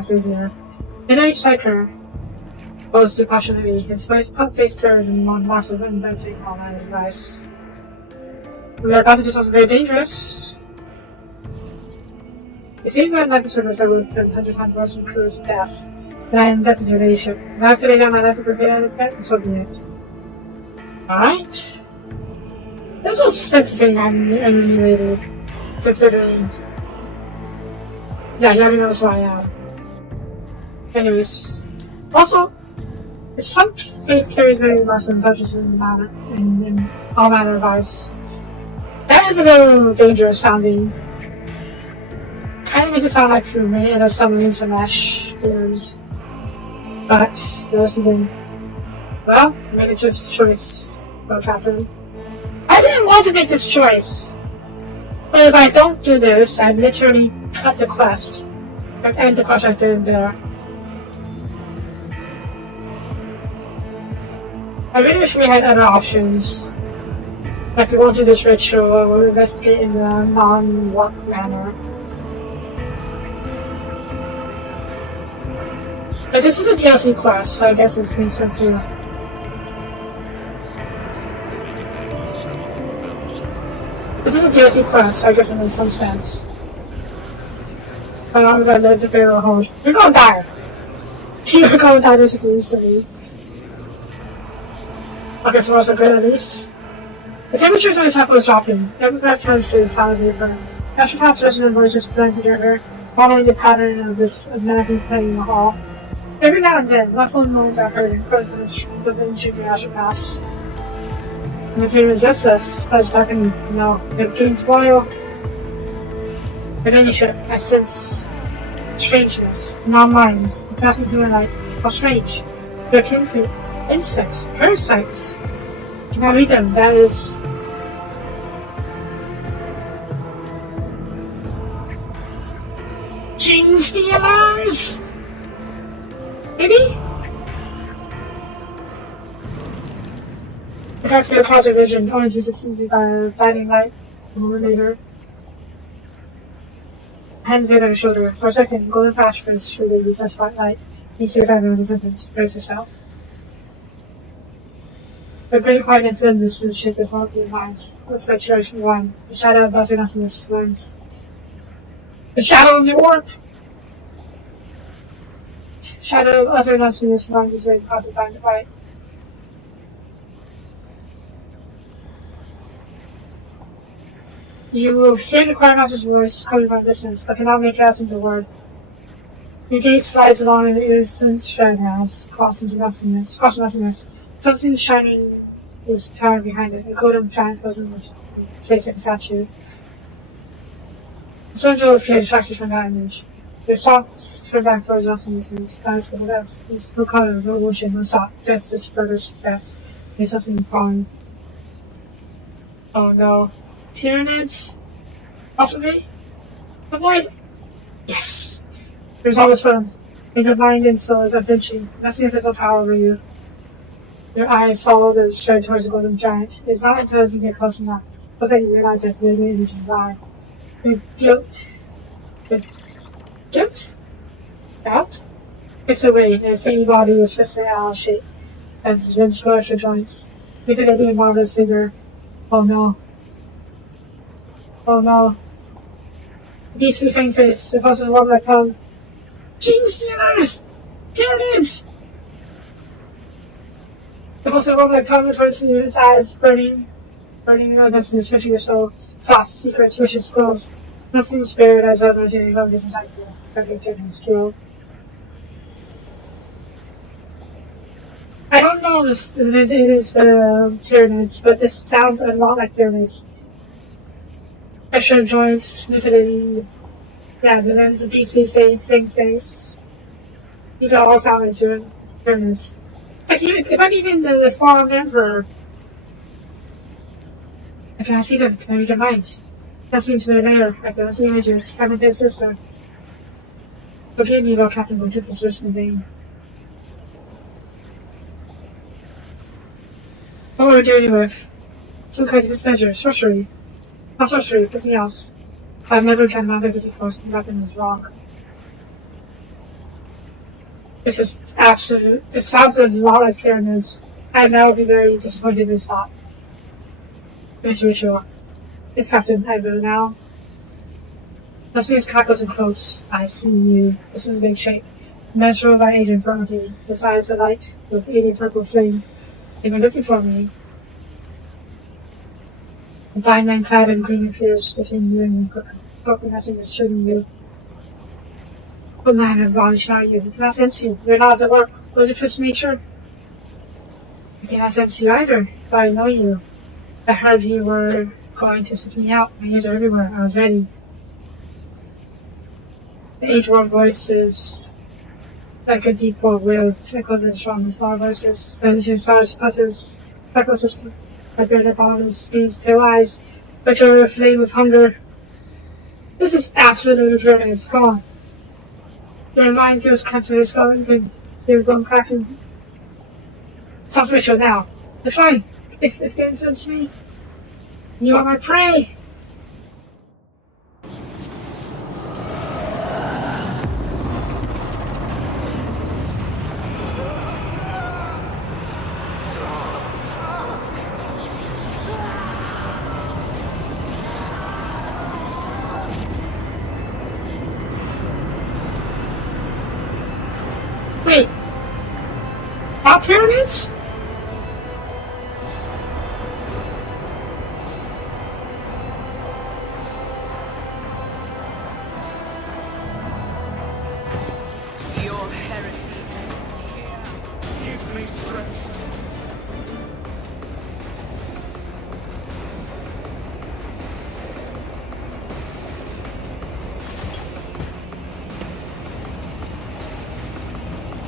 savior. I know each psyker goes to passionately. His face curves and marks of inventing all my advice. We are about to do something very dangerous. You see, if I had life service, I would have been 100 times worse than crews and deaths. But I am indebted to your leadership. If I have to lay down my life to prepare it, and so be it. Alright. This was sentencing unrelated, considering. Yeah, he already knows who I am. Anyways. Also, his plump face carries very much and touches in all manner of ice. That is a little dangerous sounding. Kind of makes it sound like you're made of some ash skins. But, let's begin. Well, you made a choice, Captain. I didn't want to make this choice. But if I don't do this, I'd literally cut the quest. And end the quest right there and there. I really wish we had other options. Like we won't do this ritual or we'll investigate in a non-work manner. But this is a DLC quest, so I guess it makes sense to. This is a DLC quest, so I guess it makes some sense. I don't know if I live the Pharaoh hold. You're gonna die! You're gonna die basically instantly. Okay, so also good at least. The temperatures on the top was dropping. That turns to cloudy burn. After past resonant voices blended together, following the pattern of this mannequin playing in the hall. Every now and then, muffled moans are heard and heard from the streams of the ancient Asher Pass. And the dream is just us, as back in the beginning to boil. But any ship, I sense strangeness, non-minds, the passing human life. How strange. They're akin to insects, parasites. Can I read them? That is. Gene stealers! Maybe? I can't feel closet vision, only to succeed by a blinding light. A moment later, hands laid on her shoulder. For a second, golden flash burst through the first spotlight. You hear that in the sentence. Brace yourself. The great quietness and distance shake the small to minds. With fluctuation one. The shadow above your nothingness runs. The shadow in the warp! Shadow of utter nothingness runs its way across the blind light. You hear the quiet master's voice coming from a distance, but cannot make out into a word. Your gaze slides along an innocent straight house, crossing nothingness. Something shining is towering behind it, a golden giant frozen place like a statue. A cylinder of fear distracted from that image. Your thoughts turn back towards nothingness and skies with depths. There's no color, no motion, no thought, just this further depths. There's something falling. Oh no. Pyramids? Possibly? Avoid! Yes! There's always fun. And your mind and soul is unflinching. Nothing has no power over you. Your eyes follow the straight towards the golden giant. It's not until you get close enough. But then you realize that the image is alive. The guilt. Doubt? It's away, and its tiny body is twisted out of shape, and its limbs squash your joints. You take a marvelous figure. Oh no. Oh no. Beastly faint face, the fuzz and warm like tongue. Gene stealers! Pyramids! The fuzz and warm like tongue returns to its eyes, burning nothingness and stretching your soul. Sauce, secrets, wishes, scrolls. Nothing spared as other to your love is inside you. Every pyramid's killed. I don't know if it is pyramids, but this sounds a lot like pyramids. Extra joints, mutilating, the lens of beastly face, faint face. These are all sound like pyramids. If I'm even the fallen emperor, I cannot see them, can I read their minds? That seems they're there, I cannot see images, I'm a dead sister. Forgive me, Lord Captain, but I took this risk in vain. What were we dealing with? Some kind of mismeasure, sorcery. Not sorcery, something else. I've never encountered Mount before since nothing was wrong. This is absolute. This sounds a lot like pyramids. I now will be very disappointed in this thought. Mr. Ritual. Yes, Captain, I will now. Listening to cackles and croaks, I see you. This is a big shape. Measurable by age and infirmity. Besides a light with alien purple flame. If you're looking for me, a blind man clad in green appears between you and the broken nothingness shooting you. What man of knowledge are you? I cannot sense you. You're not of the work. Or the first nature. I cannot sense you either, but I know you. I heard you were going to seek me out. My ears are everywhere. I was ready. The age-worn voice is like a deep cold wail, echoed in strong and small voices. The stars sputters, freckles like bearded bottoms, these pale eyes, which are aflame with hunger. This is absolutely pyramids, come on. Your mind feels cracked to your skull and your bone cracking. Stop the ritual now. They're fine. If they influence me, you are my prey. Wait, are pyramids? Your heresy. Give me strength.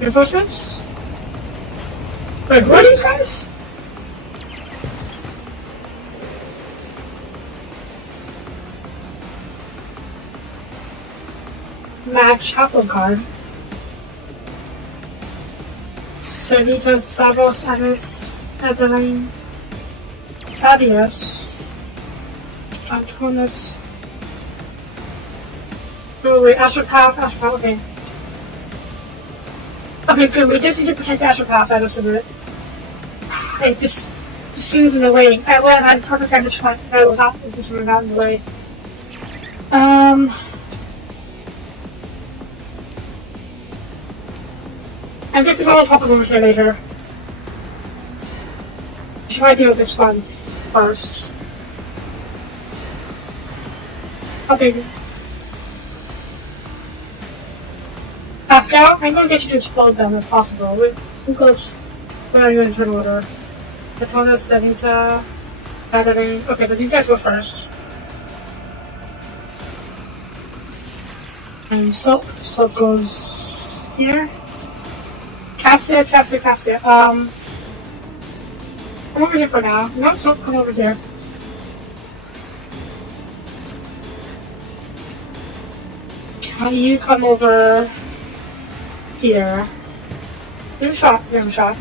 Reinforcements? Wait, who are these guys? Match Apple card. Cerritos, Savos, Anis, Adeline, Sabius, Antonis. Oh wait, Astropath, okay. Okay, good, we just need to protect the Astropath out of it. Hey, this scene's in the way. I had perfect vantage point, but it was not, this would not in the way. And this is all pop up over here later. I should probably deal with this one first. Okay. Pascal, I'm gonna get you to explode them if possible. Who goes where are you in turn order? Katona, Savita, Battery. Okay, so these guys go first. And Soap goes here. Cassia. Come over here for now. No, Soap, come over here. Can you come over here? Give him a shot.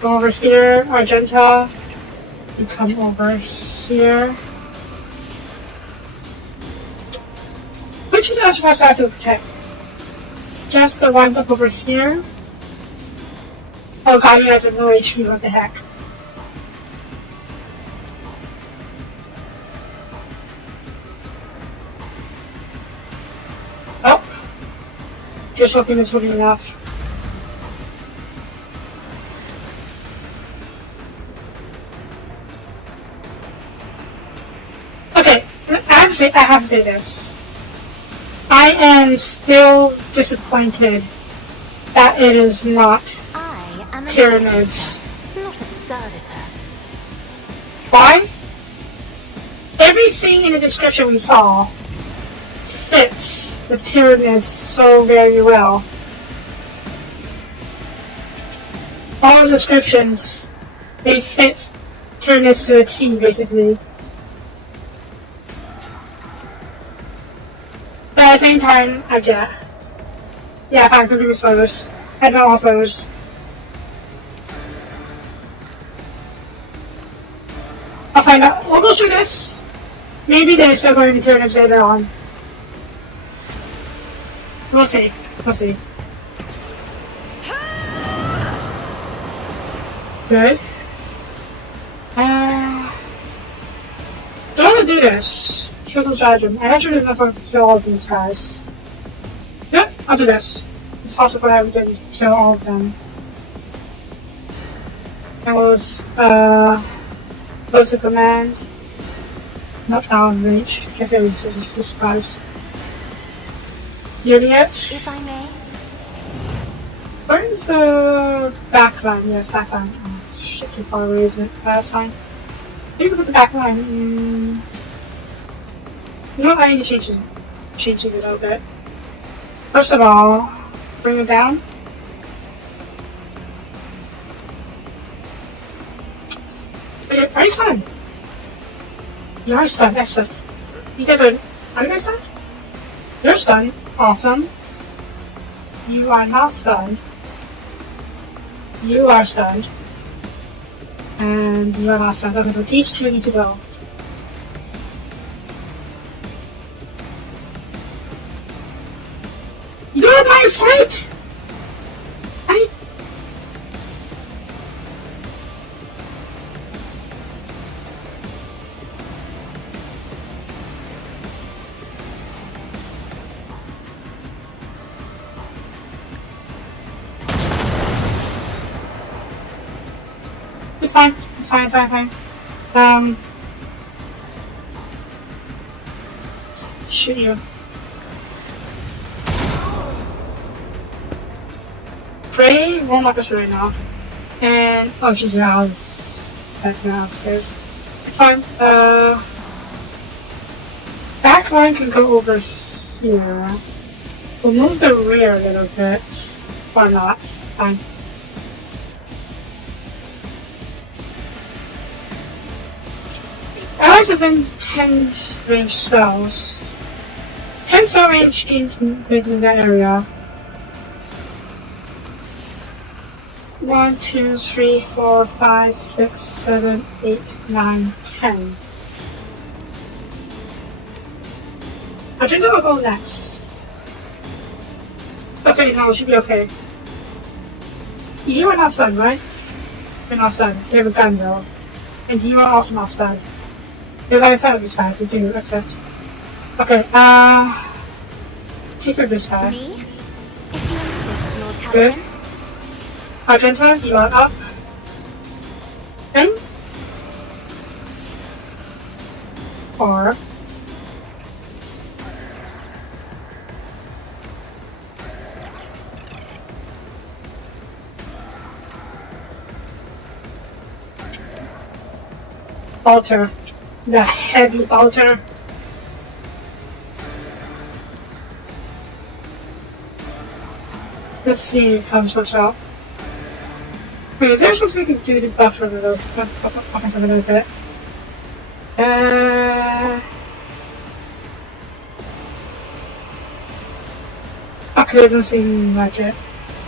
Go over here, Argenta. You come over here. Which of the Astropaths do I have to protect? Just the ones up over here? Oh god, you guys have no HP, what the heck. Oh! Just hoping this will be enough. Okay, I have to say this. I am still disappointed that it is not Tyranids. Not a servitor. Why? Everything in the description we saw fits the Tyranids so very well. All the descriptions, they fit Tyranids to a T, basically. But at the same time, I get. Yeah, fine, don't give me spoilers. I don't want spoilers. I'll find out. We'll go through this. Maybe they're still going to be Tyranids later on. We'll see. Good. Do I want to do this? Kill some stratagem. I actually didn't know if I could kill all of these guys. Yep, I'll do this. It's possible that we can kill all of them. It was, close to command. Not out of reach. I guess I was just too surprised. Juliet? If I may. Where is the backline? Yes, backline. Oh, shit, too far away, isn't it? That's fine. Maybe we put the backline. You know what? I need to change it a little bit. First of all, bring it down. Wait, are you stunned? You are stunned, excellent. You guys are you guys stunned? You're stunned, awesome. You are not stunned. You are stunned. And you are not stunned. Okay, so these two need to go. You don't have line of sight! It's fine. Shoot you. Prey won't lock us right now. And oh, she's out. Back now upstairs. It's fine. Backline can go over here. We'll move the rear a little bit. Or not. Fine. Allies within 10 range cells. 10 cell range in that area. 1, 2, 3, 4, 5, 6, 7, 8, 9, 10. I think I'll go next. Okay, no, it should be okay. You are not stunned, right? You're not stunned. You have a gun though. And you are also not stunned. You're right inside of this guy, so do accept. Okay, take care of this guy. Me? If you insist, Lord Captain. Good. Argenta, you are up. In. Or. Bolter. The heavy bolter. Let's see how this works out. Wait, is there something we can do to buffer the offense a little bit? Okay, doesn't seem like it.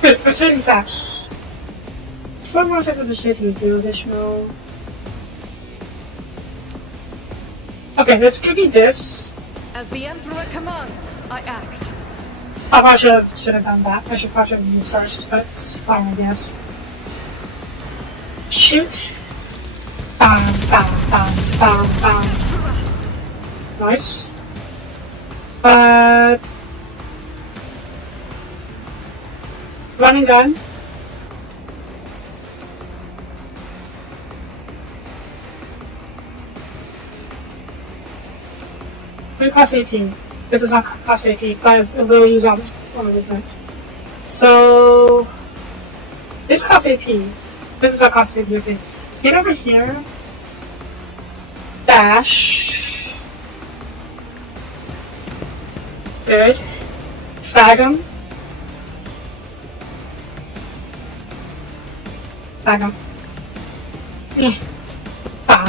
Good, persuading sacks. 4 more seconds of persuading do additional. Okay, let's give you this. As the Emperor commands, I act. I probably should have done that. I should probably have used first, but it's fine, I guess. Shoot. Bam, bam, bam, bam, bam. Nice. Running gun. We cost AP. This is not cost AP, but it will use on the different. So this cost AP. This is our cost AP. Okay. Get over here. Dash. Good. Frag him. Frag him. Yeah. Bam.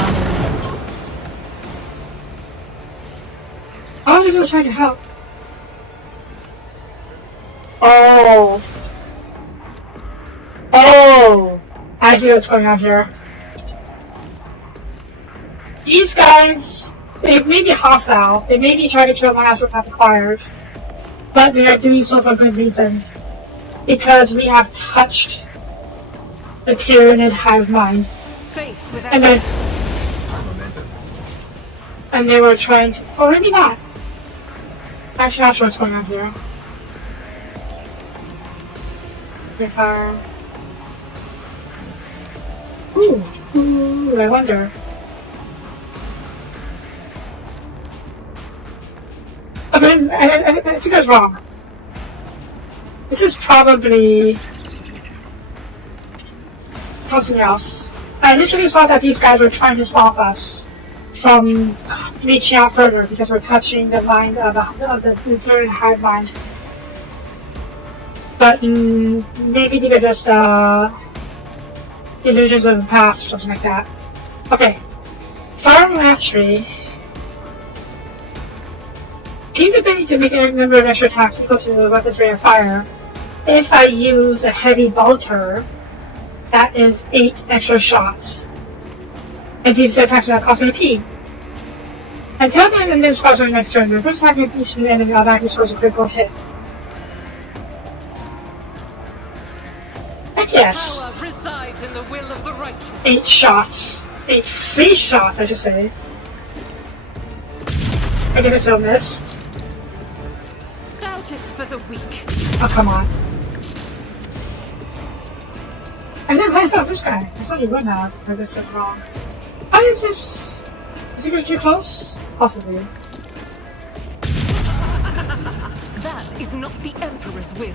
All I was trying to help. Oh. Oh. I see what's going on here. These guys, they may be hostile. They may be trying to kill my ass with acquired. But they are doing so for good reason. Because we have touched the Tyranid hive mind. Faith without And then and they were trying to, or maybe not. Actually, not sure what's going on here. If our... Ooh, I wonder. I think I was wrong. This is probably something else. I initially thought that these guys were trying to stop us from reaching out further because we're touching the mind of the third hive mind. But maybe these are just illusions of the past or something like that. Okay. Fire Mastery gains ability to make a number of extra attacks equal to the weapon's rate of fire. If I use a heavy bolter, that is 8 extra shots. And these attacks are not cost an AP. Until the end of the scores on the next turn, the first attack against each enemy automatically scores a critical hit. Heck yes. power resides in the will of the righteous. 8 shots. 8 free shots, I should say. I give it so miss. Doubt is for the weak. Oh, come on. I didn't glance out this guy. I thought he would have for this stuff wrong. How is this? Is he getting too close? Possibly. That is not the Emperor's will.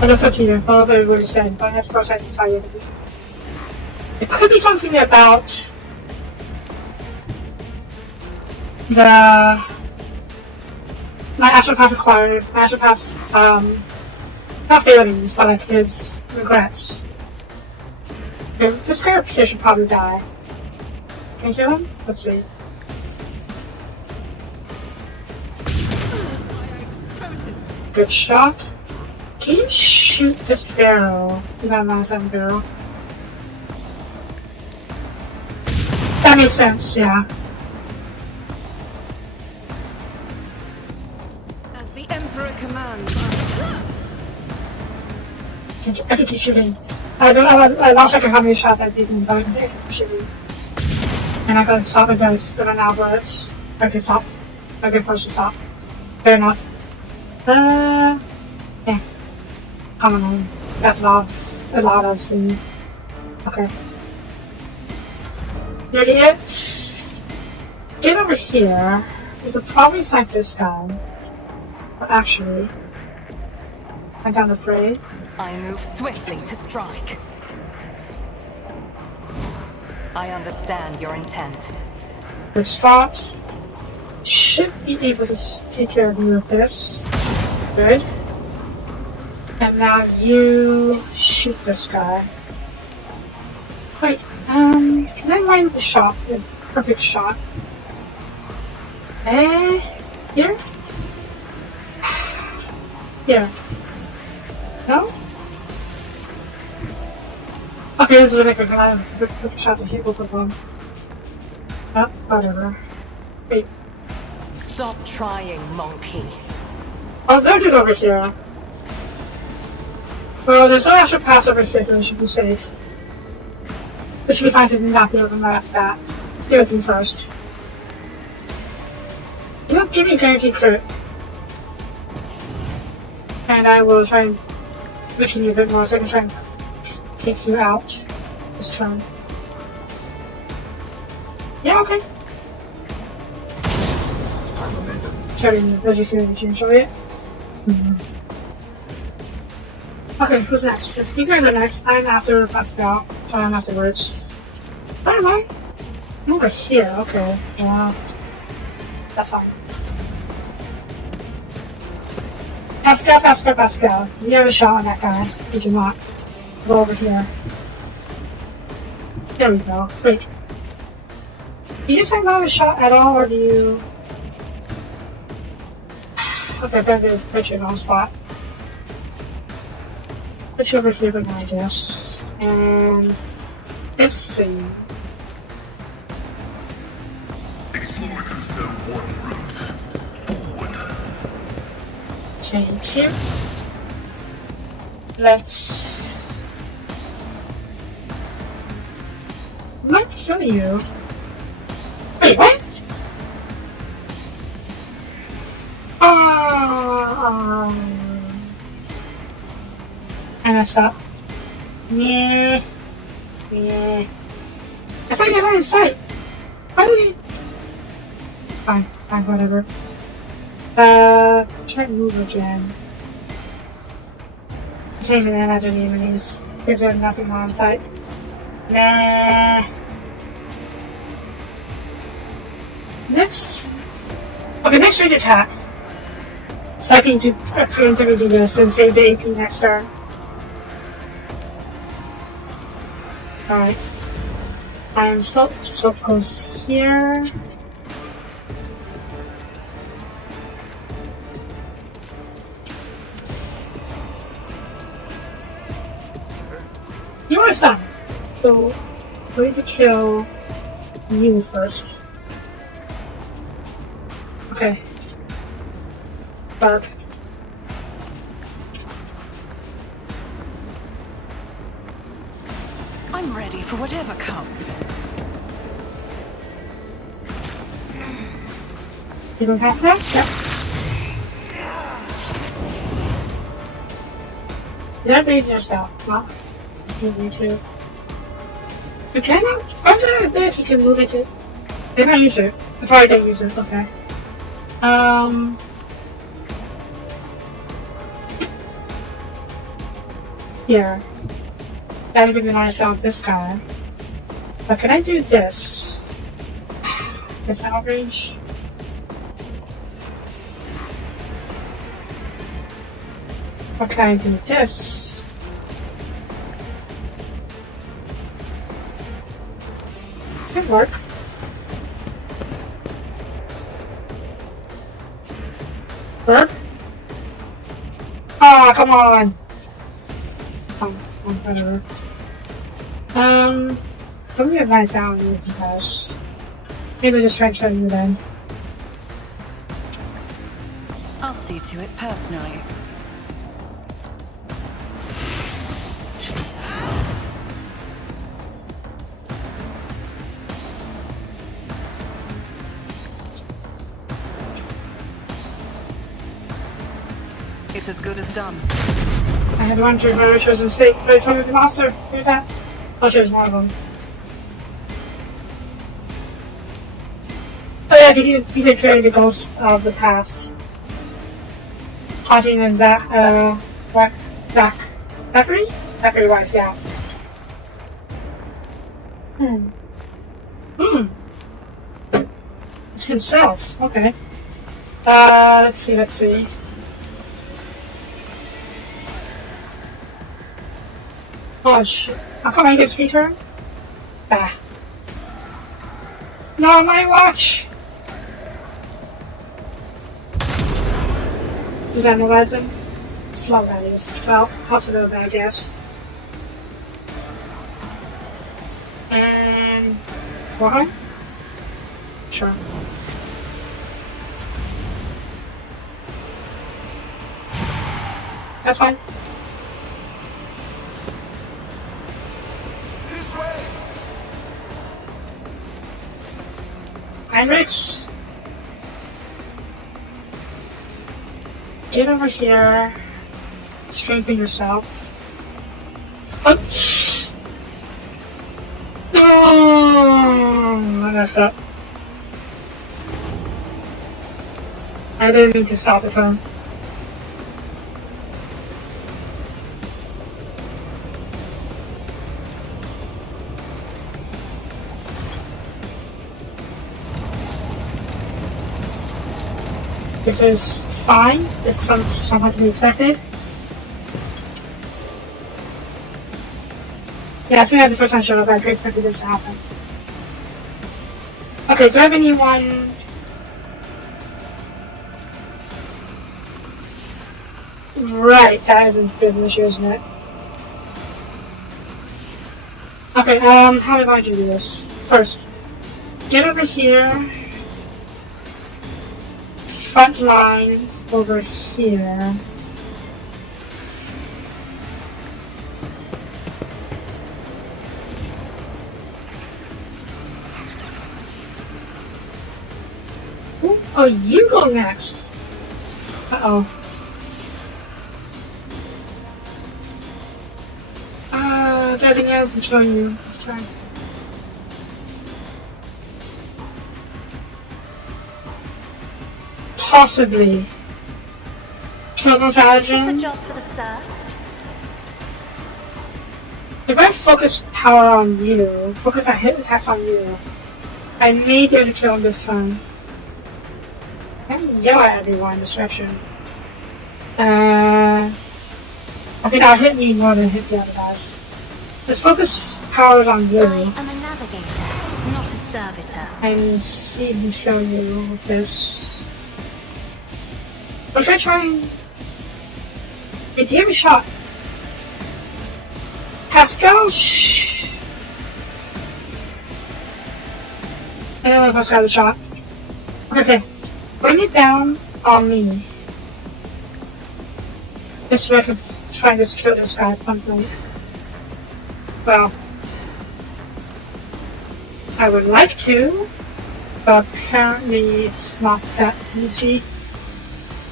I don't think you follow what everybody said, but that's for satisfying. It could be something about my astropath acquired, my astropath's, not failings, but like his regrets. Okay, this guy up here should probably die. Can you hear him? Let's see. Good shot. Can you shoot this barrel? Is that a 97 barrel? That makes sense, yeah. As the Emperor commands. I can keep shooting. I lost track of how many shots I've taken, but I can keep shooting. And I could stop it does, but now bullets. I can stop. I can force to stop. Fair enough. Yeah. Come on. That's a lot of scenes. Okay. You idiot. Get over here. You could probably snipe this guy. But actually, I'm down to pray. I move swiftly to strike. I understand your intent. Good spot. Should be able to take care of you with this. Good. And now you shoot this guy. Wait, can I line the shot? The perfect shot. Here? Here. No? Okay, this is really quick. I have the perfect shots to hit both of them. Oh, whatever. Wait. Stop trying, monkey. Oh, is there a dude over here? Well, there's no extra pass over here, so we should be safe. It should be fine to not deal with them right after that. Let's deal with them first. You know, give me a guaranteed crit. And I will try and weaken you a bit more so I can try and take you out this turn. Yeah, okay. Carrying the veggie food, did you enjoy it? Okay, who's next? If these guys are next, I'm after Pascal. I'm afterwards. Where am I? I'm over here, okay. That's fine. Pascal. Do you have a shot on that guy? Did you not? Go over here. There we go. Wait. Do you just not have a shot at all, or do you... Okay, I better put you in the wrong spot. Put you over here for now, I guess. And... let's see. Explorers know one route. Forward. Thank you. Let's... I might kill you. Wait, what? I messed up. Yeah. It's like you're out of sight. Why do you... Fine, whatever. Can't move again. I can't even imagine the enemies. Is there nothing on sight? Nah. Next. Okay, next range attack. So I can do preemptively do this and save the AP next turn. Alright. I am so close here. You are stunned. So I'm going to kill you first. Okay. Bark. I'm ready for whatever comes. You don't have that? Yep. You're reading yourself, huh? Excuse me too. You cannot? I'm the ability to move it to... If I use it. I probably don't use it, okay. Here. That is when I saw this guy. But can I do this? This outrage? Or can I do this? Could work. Work? Oh, come on! Oh, whatever. Let me advance down here because maybe just try killing you then. I'll see to it personally. It's as good as done. I had one dream where I chose a mistake, but I told the monster. Hear that? I'll choose more of them. Oh yeah, you can create the ghosts of the past. Haunting and Zachary? Zachary Weiss, yeah. It's himself, okay. Let's see. Oh shit. How come I get free turn? Ah. No, my watch! Does that analyze him? Slow values. Well, helps a little bit, I guess. And... Warheim? Sure. That's fine. This way! Heinrichs! Get over here. Strengthen yourself. Oh! No! I messed up. I didn't mean to stop the phone. This is fine. This is something to be expected. Yeah, as soon as the first one showed up, I expected this to happen. Okay, do I have anyone... Right, that is a bit of an issue, isn't it? Okay, how am I going to do this? First, get over here. Front line over here. Ooh, oh, you go next. Uh-oh. Diving out and show you this time. Possibly. Kills on Is this a Falagen. job for the serfs? If I focus power on you, focus our hit attacks on you, I may be able to kill him this time. I can yell at everyone in this direction. Okay, now hit me more than hit the other guys. Let's focus powers on you. I am a navigator, not a servitor. And see if we can show you with this. Or should I try and... Hey, do you have a shot? Pascal? Shh. I don't know if Pascal has a shot. Okay. Bring it down on me. This way I can try to kill this guy point blank. Well, I would like to, but apparently it's not that easy.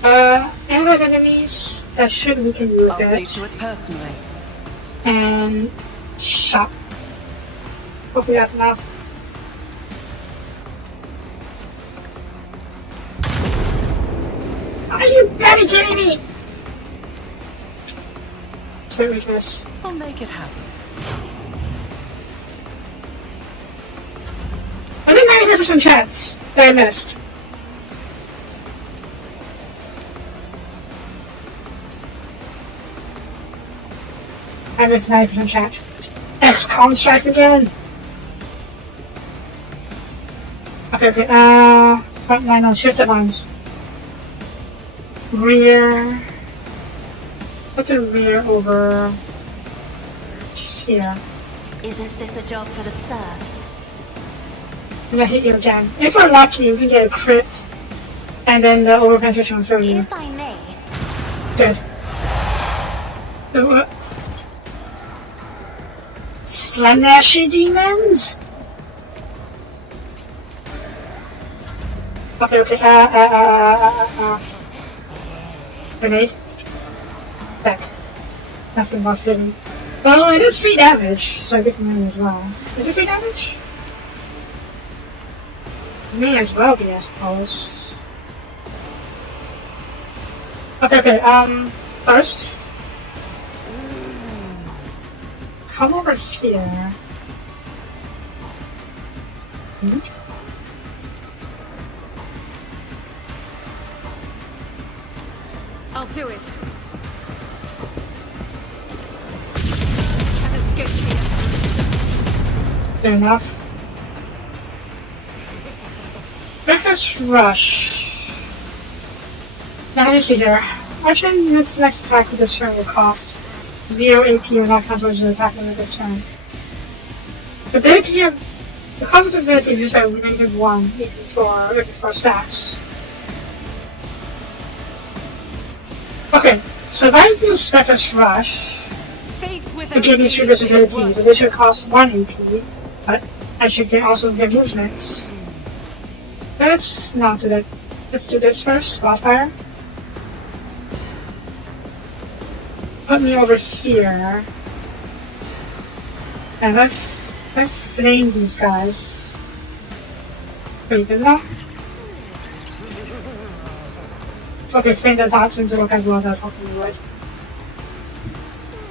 Analyze enemies, that should weaken you a I'll see bit. to it personally. And shot. Hopefully that's enough. Are you bloody kidding me? Turn weakness. I'll make it happen. There's a 95% chance that I missed. I missed 90% chance. XCOM strikes again. Okay, front line on shifted lines. Rear. Put the rear over here. Isn't this a job for the serfs? I'm gonna hit you again. If we're lucky, we can get a crit, and then the over penetration will throw you. If I may, Good. Slaneshi demons? Okay. Grenade. Back. That's the more fitting. Well, it is free damage, so I guess mine as well. Is it free damage? May as well be, I suppose. Okay, first, come over here. I'll do it. Can't escape here. Fair enough. Breakfast rush. Now let me see here. Archman its next attack with this turn will cost 0 AP or not count towards the attack limit this turn. The ability of the cost of this ability is used by -1 before stacks. Okay, so if I use Breakfast Rush, Faith with it gave me super abilities, so they should cost 1 AP, but I should also get movements. Let's not do that. Let's do this first, Spotfire. Put me over here. And let's flame these guys. Wait, does that? Okay, flame does not seem to work as well as I was hoping it would.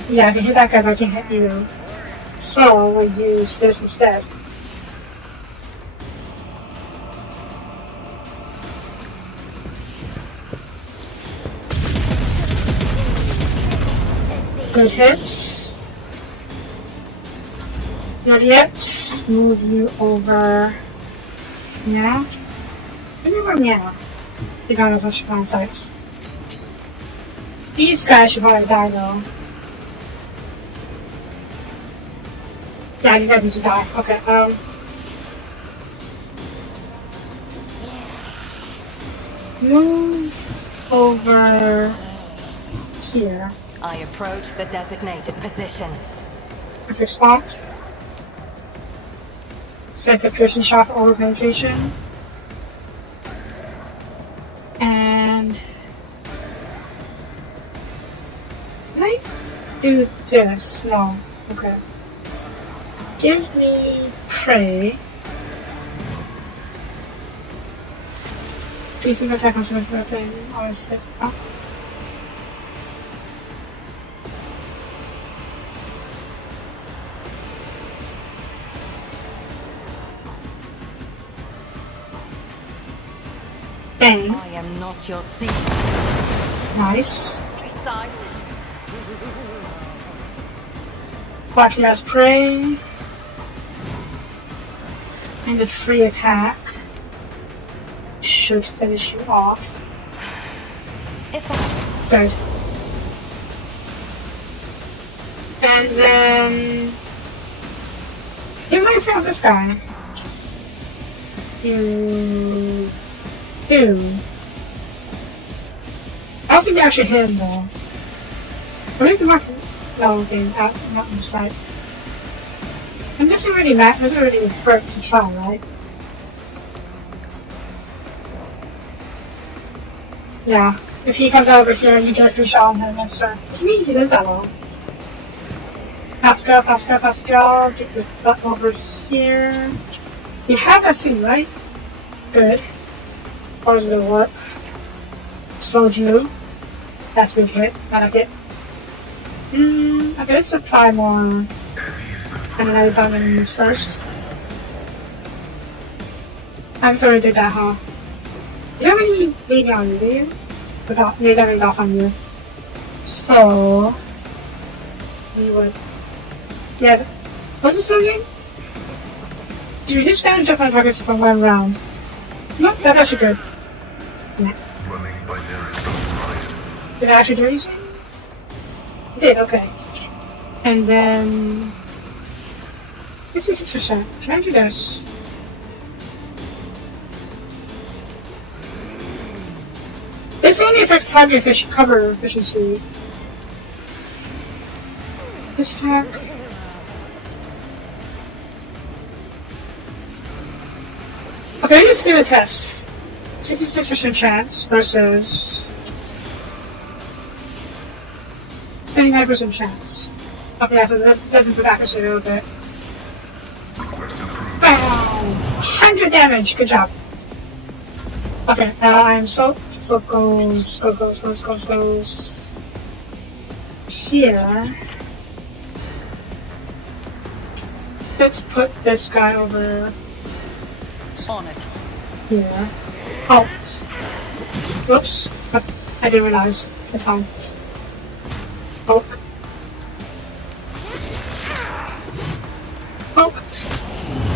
Yeah, I can hit that guy, but I can't hit you. So, we'll use this instead. Good hits. Not yet. Move you over. Yeah. Maybe over now. You got as much blind sights. These guys should probably die though. Yeah, you guys need to die. Okay, move over here. I approach the designated position. Perfect spot. Set a piercing shot for over penetration. And can I do this? No. Okay. Give me prey. Please leave attack on select weapon. Always hit the top. Bang. I am not your secret. Nice. Sight. Quacky has prey. And a free attack should finish you off. If I Good. And then you might have this guy. You do. I don't think you actually hit him though. Or maybe mark. No, okay, not on the side. And this doesn't really hurt to try, right? Yeah. If he comes over here, you get a free shot on him next turn. It's easy, does that well. Pascal, get your butt over here. You have that scene, right? Good. Or does it work? Explode you. That's a big hit. Not a hit. Okay, let's apply more analyze on enemies first. I already did that, huh? You don't have any baby on you, do you? Without maybe that made off on you. So we would. Yeah. What's this again? Do you just damage up on targets from 1 round? Nope, that's actually good. Yeah. Running binary right. Did I actually do anything? Did, okay. And then... 66%. Can I do this? This only affects target cover efficiency. This attack... Okay, I'm just gonna test. 66% chance versus 79% chance. Okay, so this doesn't put accuracy a little bit. Bam! 100 damage. Good job. Okay, I'm Soap goes here. Let's put this guy over. On it. Yeah. Oh. Whoops. I didn't realize. It's fine. Poke. Poke.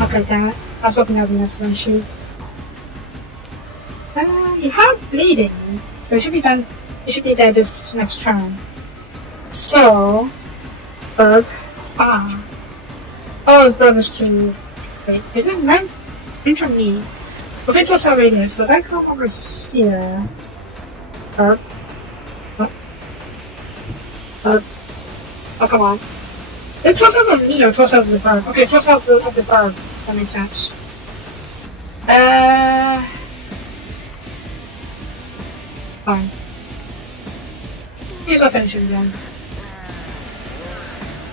Okay, damn it. I was hoping that would be enough to shoot. You have bleeding, so it should be done. It should be dead this next turn. So, Berg. Ah. Oh, his bonus to. Wait, is it meant? Enter me. With it also radius, so if I come over here. Herb. What? Herb. Oh, come on. It's 12 cells of me or 12 cells of the bird. Okay, 12 cells of the bird. That makes sense. Fine. Here's our finish it again.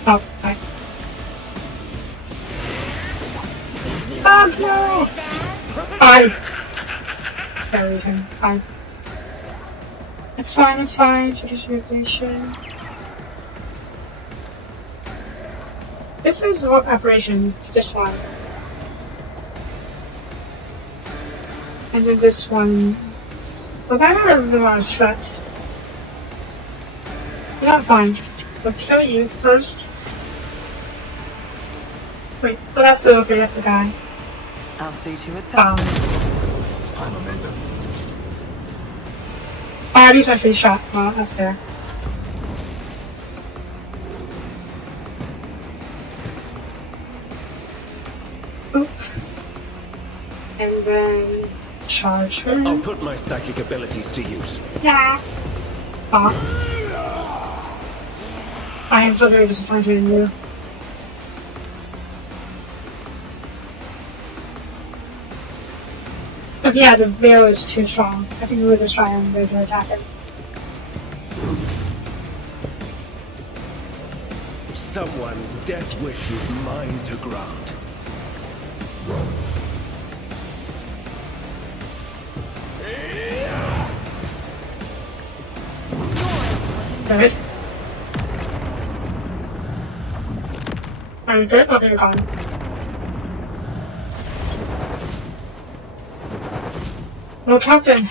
Oh, right. Oh no! Fine. There we go. Fine. It's fine, it's fine. Tradition rotation. This is what operation. This one. And then this one. Well, that I really want to stretch. You're not fine. We'll kill you first. Wait, well that's okay, that's the guy. I'll see to it. Perfect. At least I actually shot. Well, that's fair. Oop. And then charge her. I'll put my psychic abilities to use. Yeah. Ah. I am so very disappointed in you. But yeah, the bear is too strong. I think we would just try and regular attack him. Someone's death wish is mine to grant. Good. Are you good? Okay, you're gone. Well, Captain,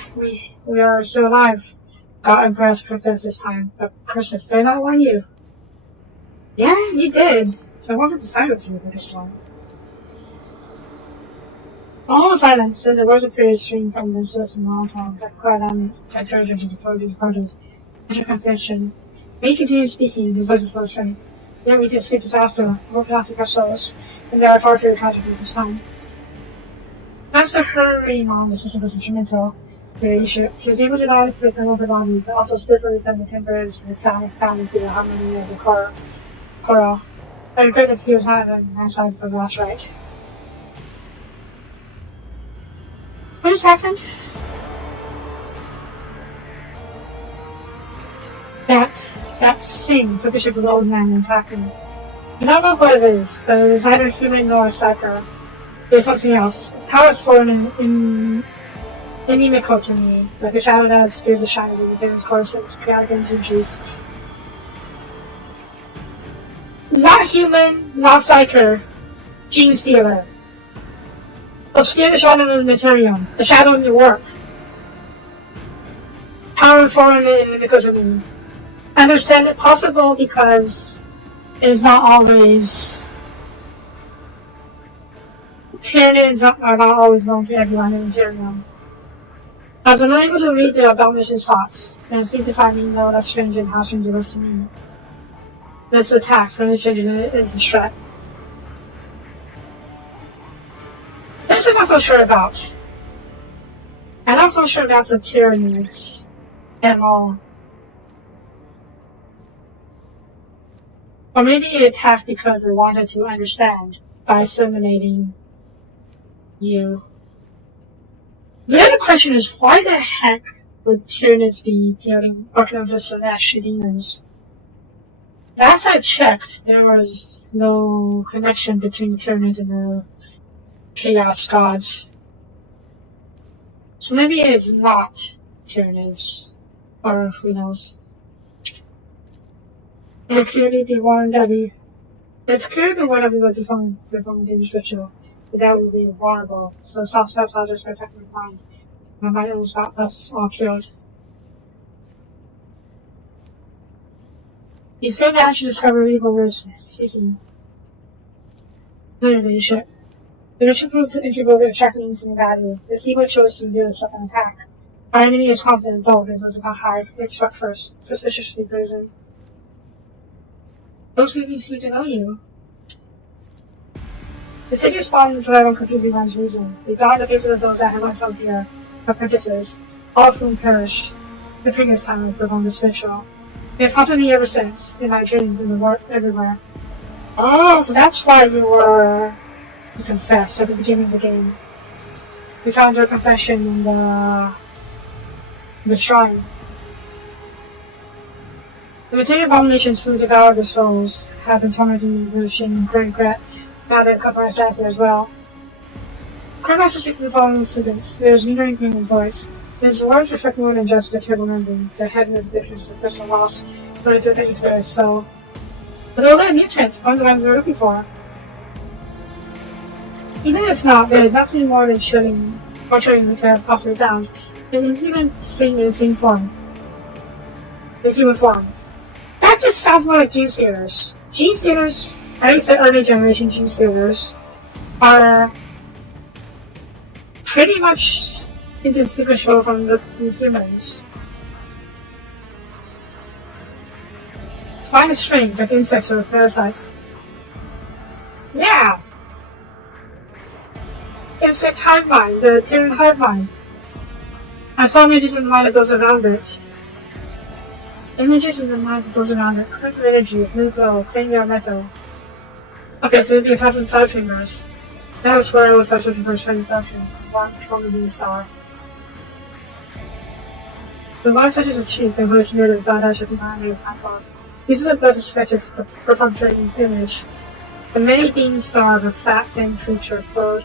we are still alive. Got impressed with this time, but Christmas did not want you. Yeah, you did. So I wanted to side with you for this one. All the silence, and the words of fear streamed from the source and long time that cried on that courage to before he departed. After confession, he continued speaking, his voice was strength. Yet we did escape disaster, more pathetic ourselves, and there are far fewer casualties this time. As the hurrying on, the system was instrumental. He was able to not only break the rubber body, but also skillfully bend the timbers and sound into the harmony of the choral. I regret that he was not on that side, but that's right. What just happened? That's Sing, so Bishop of the Old Man and Taken. You don't know what it is, but it is neither human nor a psycho. It is something else. Its power is foreign and inimical to me, like a shadow that obscures the shine of the material's course of chaotic energies. Not human, not psyker. Gene stealer. Obscure the shadow of the materium, the shadow in your work. Power foreign and inimical to me. Understand it possible because it is not always. Tyranids are not always known to everyone in Imperium. I was unable to read the abomination's thoughts, and it seemed to find me no less strange than how strange it was to me. that's attacked when it's changing it is the threat. This I'm not so sure about. I'm not so sure about the Tyranids at all. Or maybe it attacked because it wanted to understand by assimilating you. The other question is, why the heck would Tyranids be working on the Celestial demons? Last I checked, there was no connection between Tyranids and the Chaos Gods. So maybe it's not Tyranids, or who knows. It clearly be one that we would perform the ritual, but that would be vulnerable, so soft steps are just protect my mind. My mind almost got us all killed. You still managed to discover evil was seeking their leadership. The ritual proved to integral their attracting into the value. This evil chose to reveal itself an attack. Our enemy is confident and bold, and does not hide. It struck first, suspiciously brazen. Those who seem to know you. The city responded to everyone confusing one's reason. They got in the faces of those that had once held their apprentices, all of whom perished the previous time I performed this ritual. They have haunted me ever since, in my dreams, in the work, everywhere. Oh, so that's why you confessed at the beginning of the game. We found your confession in the shrine. The material abominations who devoured the souls have been tormenting you, shame, great regret. Now they've come for our statue as well. Grandmaster speaks the following sentence. There is neither in his voice. His words reflect more than just the terrible memory. The head of the bitterness of personal loss, but it did into his soul. But they're a mutant, one of the ones we were looking for. Even if not, there is nothing more than chilling we could have possibly found. And even seeing in the same form. The human form. That just sounds more like gene stealers. Gene stealers, at least the early generation gene stealers, are pretty much indistinguishable from the humans. It's kind of strange, like insects or parasites. Yeah! Insect hive mind, the Tyranid hive mind. I saw images in the mind of those around it. Images in the minds of those around it. Currents of energy, blue glow, cranial metal. Okay, so it'd be a thousand cloud fingers. That was where I was searching for shiny cloud finger. One from the moon star. The light such as his cheek and was made of bad ash behind me of Handball. This is a better suspected perfunctory image. The many beam star of a fat thin creature quote.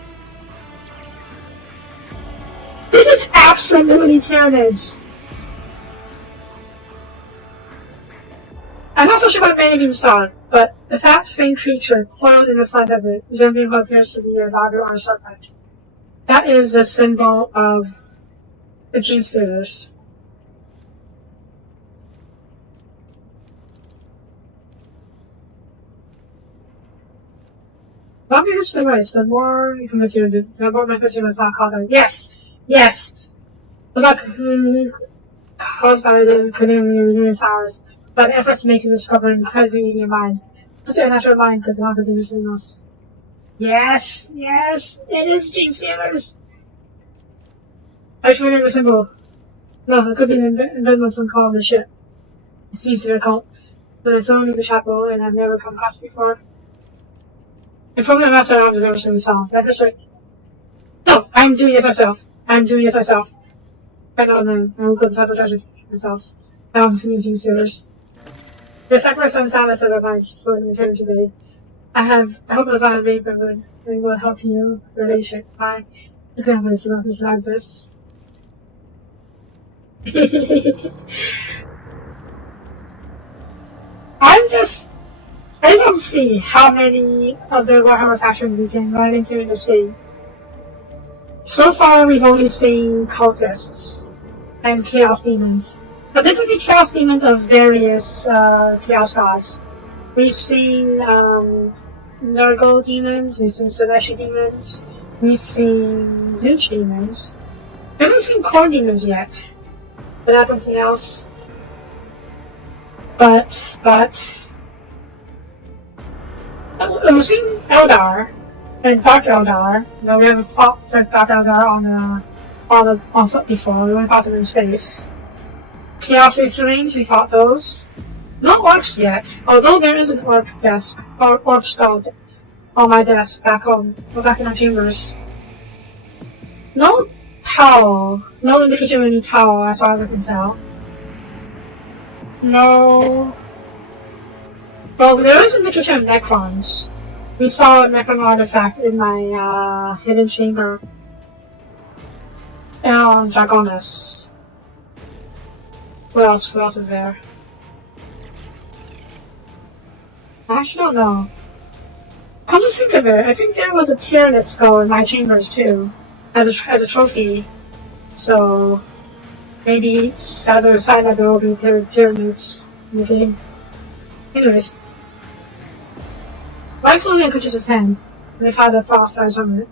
This is absolutely Tyranids! I'm not so sure about many beam star, but the fat thin creature coiled in the front of it, resembling what appears to be a lager or a serpent. That is a symbol of the gene stealers. The longer this device, the more you can consider the more my consumer is not called. Yes! Yes! It's like caused by the Canadian towers, but efforts to make to discover how to read your mind. Such a natural mind could not do anything else. Yes! Yes! It is gene stealers! I should remember the symbol. No, it could be an embodiment some call of the ship. It's gene stealer cult, but it's only the chapel and I've never come across before. If probably I'm after I've never seen the song. That was like, no, I'm doing it myself. I'm doing it myself. I don't know. I will go to the festival treasure myself. I want to see gene stealers. There's sacrifice some silence of our minds for the return today. I hope it was not a vape and will help you relationship. I the confidence about who survives this. I just want to see how many of the Warhammer factions we can run into in the city. So far, we've only seen cultists and chaos demons. But basically chaos demons of various chaos gods. We've seen Nurgle demons, we've seen Celestial demons, we've seen Zinch demons. We haven't seen Corn demons yet, but that's something else. But We've seen Eldar and Dark Eldar, though we haven't fought Dark Eldar on foot before. We only fought them in space. Chaos Range, we fought those. No orcs yet, although there is an orc desk, or orc skull on my desk back home, or back in my chambers. No towel. No indication of any towel, as far as I can tell. No. Well, there is indication of Necrons. We saw a Necron artifact in my hidden chamber. And Dragonus. What else? What else is there? I actually don't know. Come to think of it, I think there was a Tyranid skull in my chambers too, as a trophy. So maybe it's either a sign that there will be pyramids in the game. Anyways. Lysolinian pushes his hand, and they've had a frost eyes on it,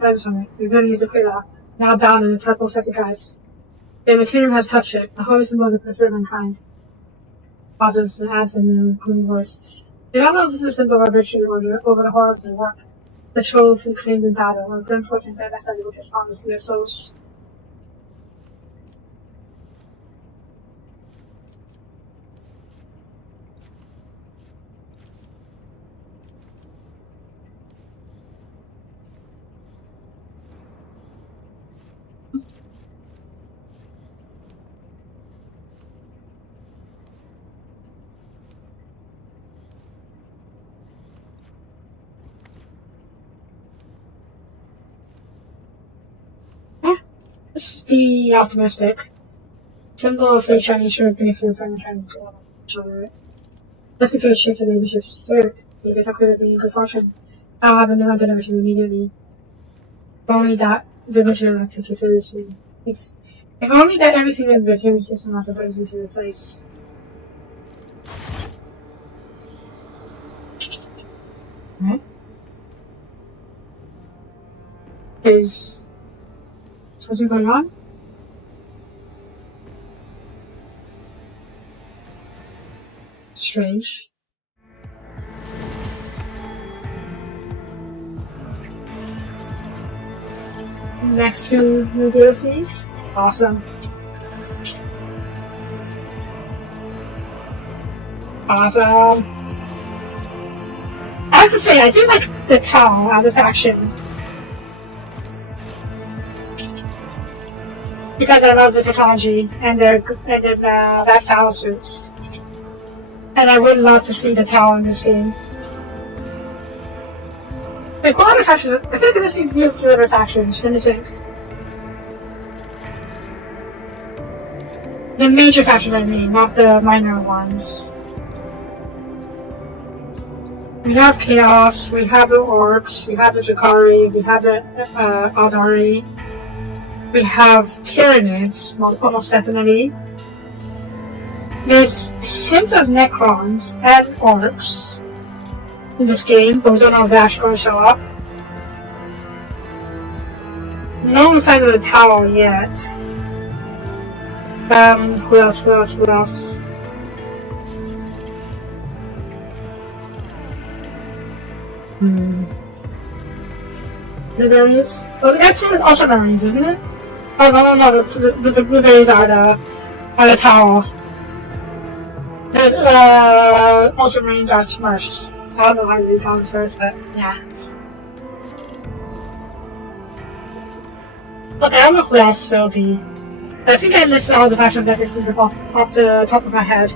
revealing his Aquila, now bound in a purple sacrifice. The material has touched it, the holy symbol of the preferred mankind. Pauses and adds in a gloomy voice. The not know this is a symbol of our victory over the horror of the work. The trove we claimed in battle, or grim fortune that left would respond to their souls. Let's be optimistic. Symbol of fate Chinese should be for friendly Chinese go on each other. Let's see good shape of leadership's third. Because I could have been good fortune. I'll have another generation immediately. If only that the material has to take it seriously. If only that every single material system has a easy to replace. Right? Is something going on? Strange. Next to new DLCs? Awesome. Awesome. I have to say, I do like the Cow as a faction. Because I love the technology and their back battle suits. And I would love to see the Cow in this game. Like, what other factions? I feel like I've seen a few other factions. Let me think. The major factions, I mean, not the minor ones. We have Chaos, we have the Orcs, we have the Jakari, we have the Aldari. We have Tyranids, almost definitely. There's hints of Necrons and Orcs in this game, but we don't know if they're actually going to show up. No sign of the tower yet. Who else? Blueberries? Oh, that's Ultramarines, isn't it? Oh, no, the blueberries are the tower. The Ultramarines are Smurfs. I don't know how to call them Smurfs, but yeah. Okay, I don't know who else Soapie. I think I listed all the faction members off the top of my head.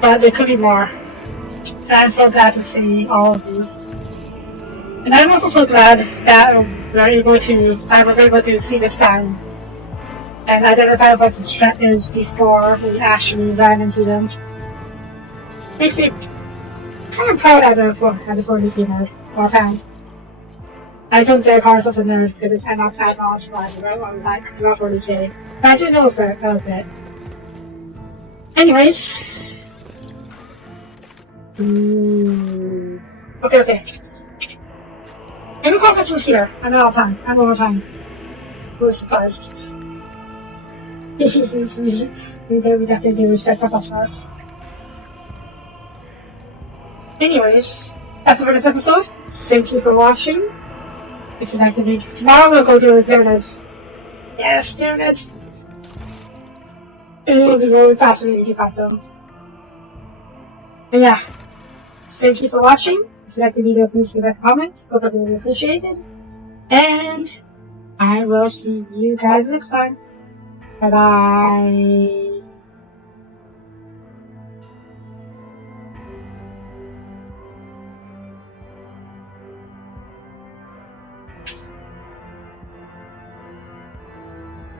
But there could be more. And I'm so glad to see all of these. And I'm also so glad that I was able to see the signs and identify what the threat is before we actually ran into them. Makes me kind of proud as a 40k nerd, or fan. I don't dare call myself a nerd because I'm not as knowledgeable as I'm like WH40k. But I do know for a bit. Anyways. Okay. Maybe call section's here. I'm out of time. I'm over time. Who was surprised? We definitely respect Papa Smurf. Anyways, that's it for this episode. Thank you for watching. If you'd like to read, tomorrow we'll go to the Tyranids. Yes, Tyranids! It'll be really fascinating to fight them. And yeah, thank you for watching. If you like the video, please leave a comment. Both of them will be appreciated. And I will see you guys next time. Bye bye.